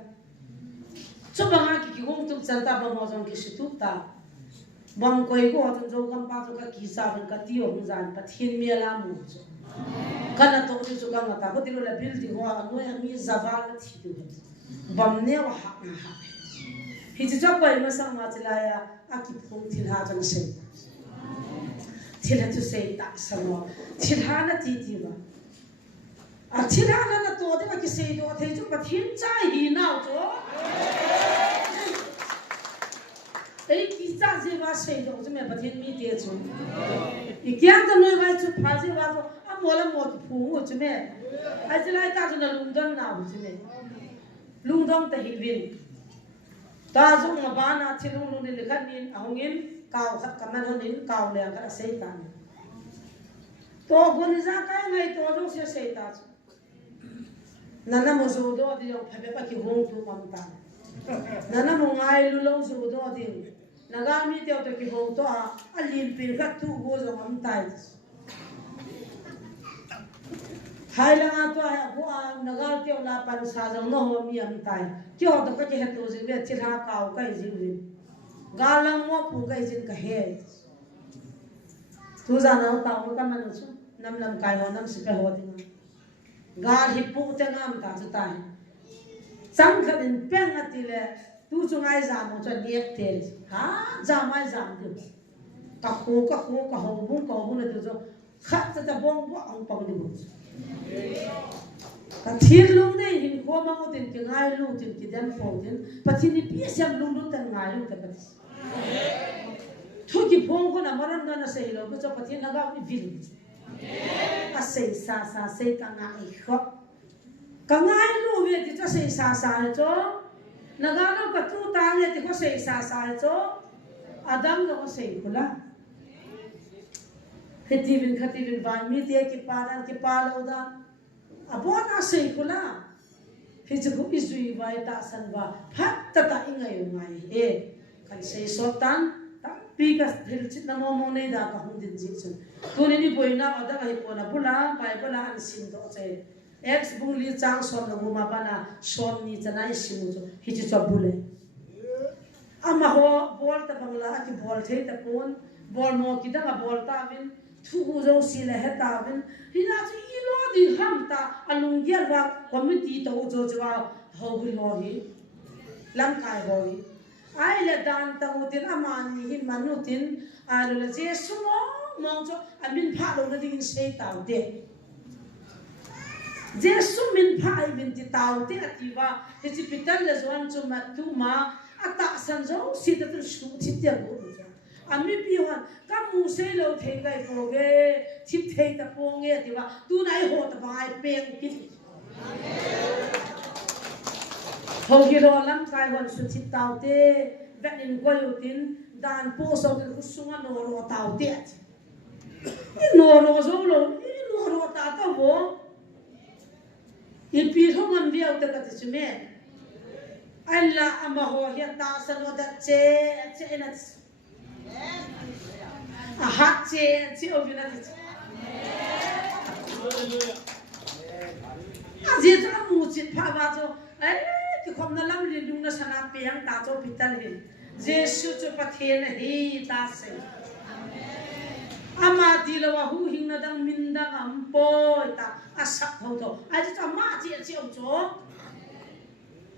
Coba ki gong tu canta ba mo jong ki situ ta bang koi ko tu jo kam pa to ka ki sa ban ka ti o zan pa thin me la mu jo kana to tu jo kam ta ko ti la building ho no ya mi zaval thi tu bam ne wa ha na ha hi ji jo koi ma sang ma chila ya a ki phung thil ha jang se thil ha tu se ta sa mo thil ha na ti ti ba a thil ha na to de ka ki se do the jo pa thin cha hi na jo Ei kita zewa sei do je me pathin mi te chu I kyang ta noi vai chu pha je wa so a mo la mo tu phu ngo chu me ai je lai ta chu na lung dong na bu chu me lung dong ta hi vin ta zo ma ba na thilung lu ni le khan nin a hongin kaw khat kaman honin kaw le ka sei ta to gon za kai ngai to zo se sei ta chu nana mo zo do di yo phe pa ki hong tu mam ta nana mo ngai lu lo zo do di nagami teo to ki hong to a lim pin khat tu go zo mam tai hai la to ha bo a nagal teo la pan sa jong no ho mi am tai kyo to ka ke to jing ve chil ha kaw kai jing jing galang mo pu kai jing ka he tu za na ta mo ka man chu nam lam kai ho nam si ka ho ding ga hi pu te ngam ta chu tai sang kha din pen ati le tu chung ai za mo cho niep te ha za mai za du ka ho bu ko bu le tu zo khat ta bong bo ang pang di bu ka thir lung nei hin ko ma ko tin ki ngai lu tin ki dan fo tin pathi ni pi siam lung lu tan ngai lu ta pa thu ki phong ko na maran na na sei lo ko cho pathi na ga ni vil a sei sa sei ka ngai kho ka ngai lu ve ti cho sei sa cho na ga no ka tu ta le ti ko sei sa cho adam no ko sei kula Khativin ban mi te ki pa lo da abona sei kula hi chu ku izui vai ta san ba phat ta ingai ngai e kan sei so tan ta pi ka thil chit na mo nei da ka hung din ji chen tu ni boina ada hi pona bula pai bula an sin do che ex bung li chang som na bu ma pa na som ni chanai sim chu hi chu bule ama ho bol ta bangla ati bol thei ta pon bol mo ki danga bol ta vin thu zo si le he ta vin hina chu I lo di ham ta alung ger wa committee to zo jwa ho hi ho hi lam kai ho hi ai le dan ta utin amani hi manutin alu le je sumo mong cho amin pha lo na ding sei ta de Jesu min phai min ti tau te ativa te chi pital le zon chu ma tu ma ata san zo si ta tu shu chi te lo ja ami pi wan ka mu se lo the kai po ge chi the ta po nge ti wa tu nai ho ta bai peng ki ho gi ro lam kai wan su chi tau te ven in go yu tin dan po so te ku sunga no ro tau te no ro zo lo no ro ta ta wo Ipi thongan viau ta ka tsume alla ama ho hia ta sano da che na a ha che ovina ti a je ta mu chi pha ba zo ti khom na lam ri dung na sana pe yang ta zo pital hi jesu chu pathen hi ta se ama di lo wa hu hing na dang min da am po ta asak tho tho ai cha ma chi chi om cho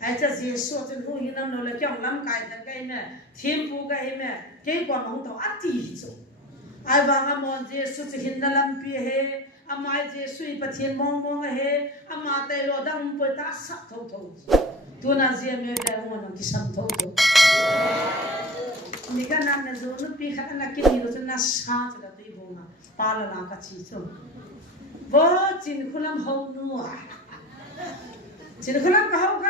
ai cha jesu chen hu hing nam no le kyang lam kai ta kai me thim pu kai me ke kwa mong to ati cho ai wa nga mon jesu chi hin na lam pi he ama jesu I pathen mong mong he ama te lo dang po ta sak tho tho tu na je me da mo na ki sam tho tho Nika nam na zo no pi kha na ki ni lo na sa cha da bo na pa la na ka chi cho bo chin khulam ho nu a chin khulam ka ho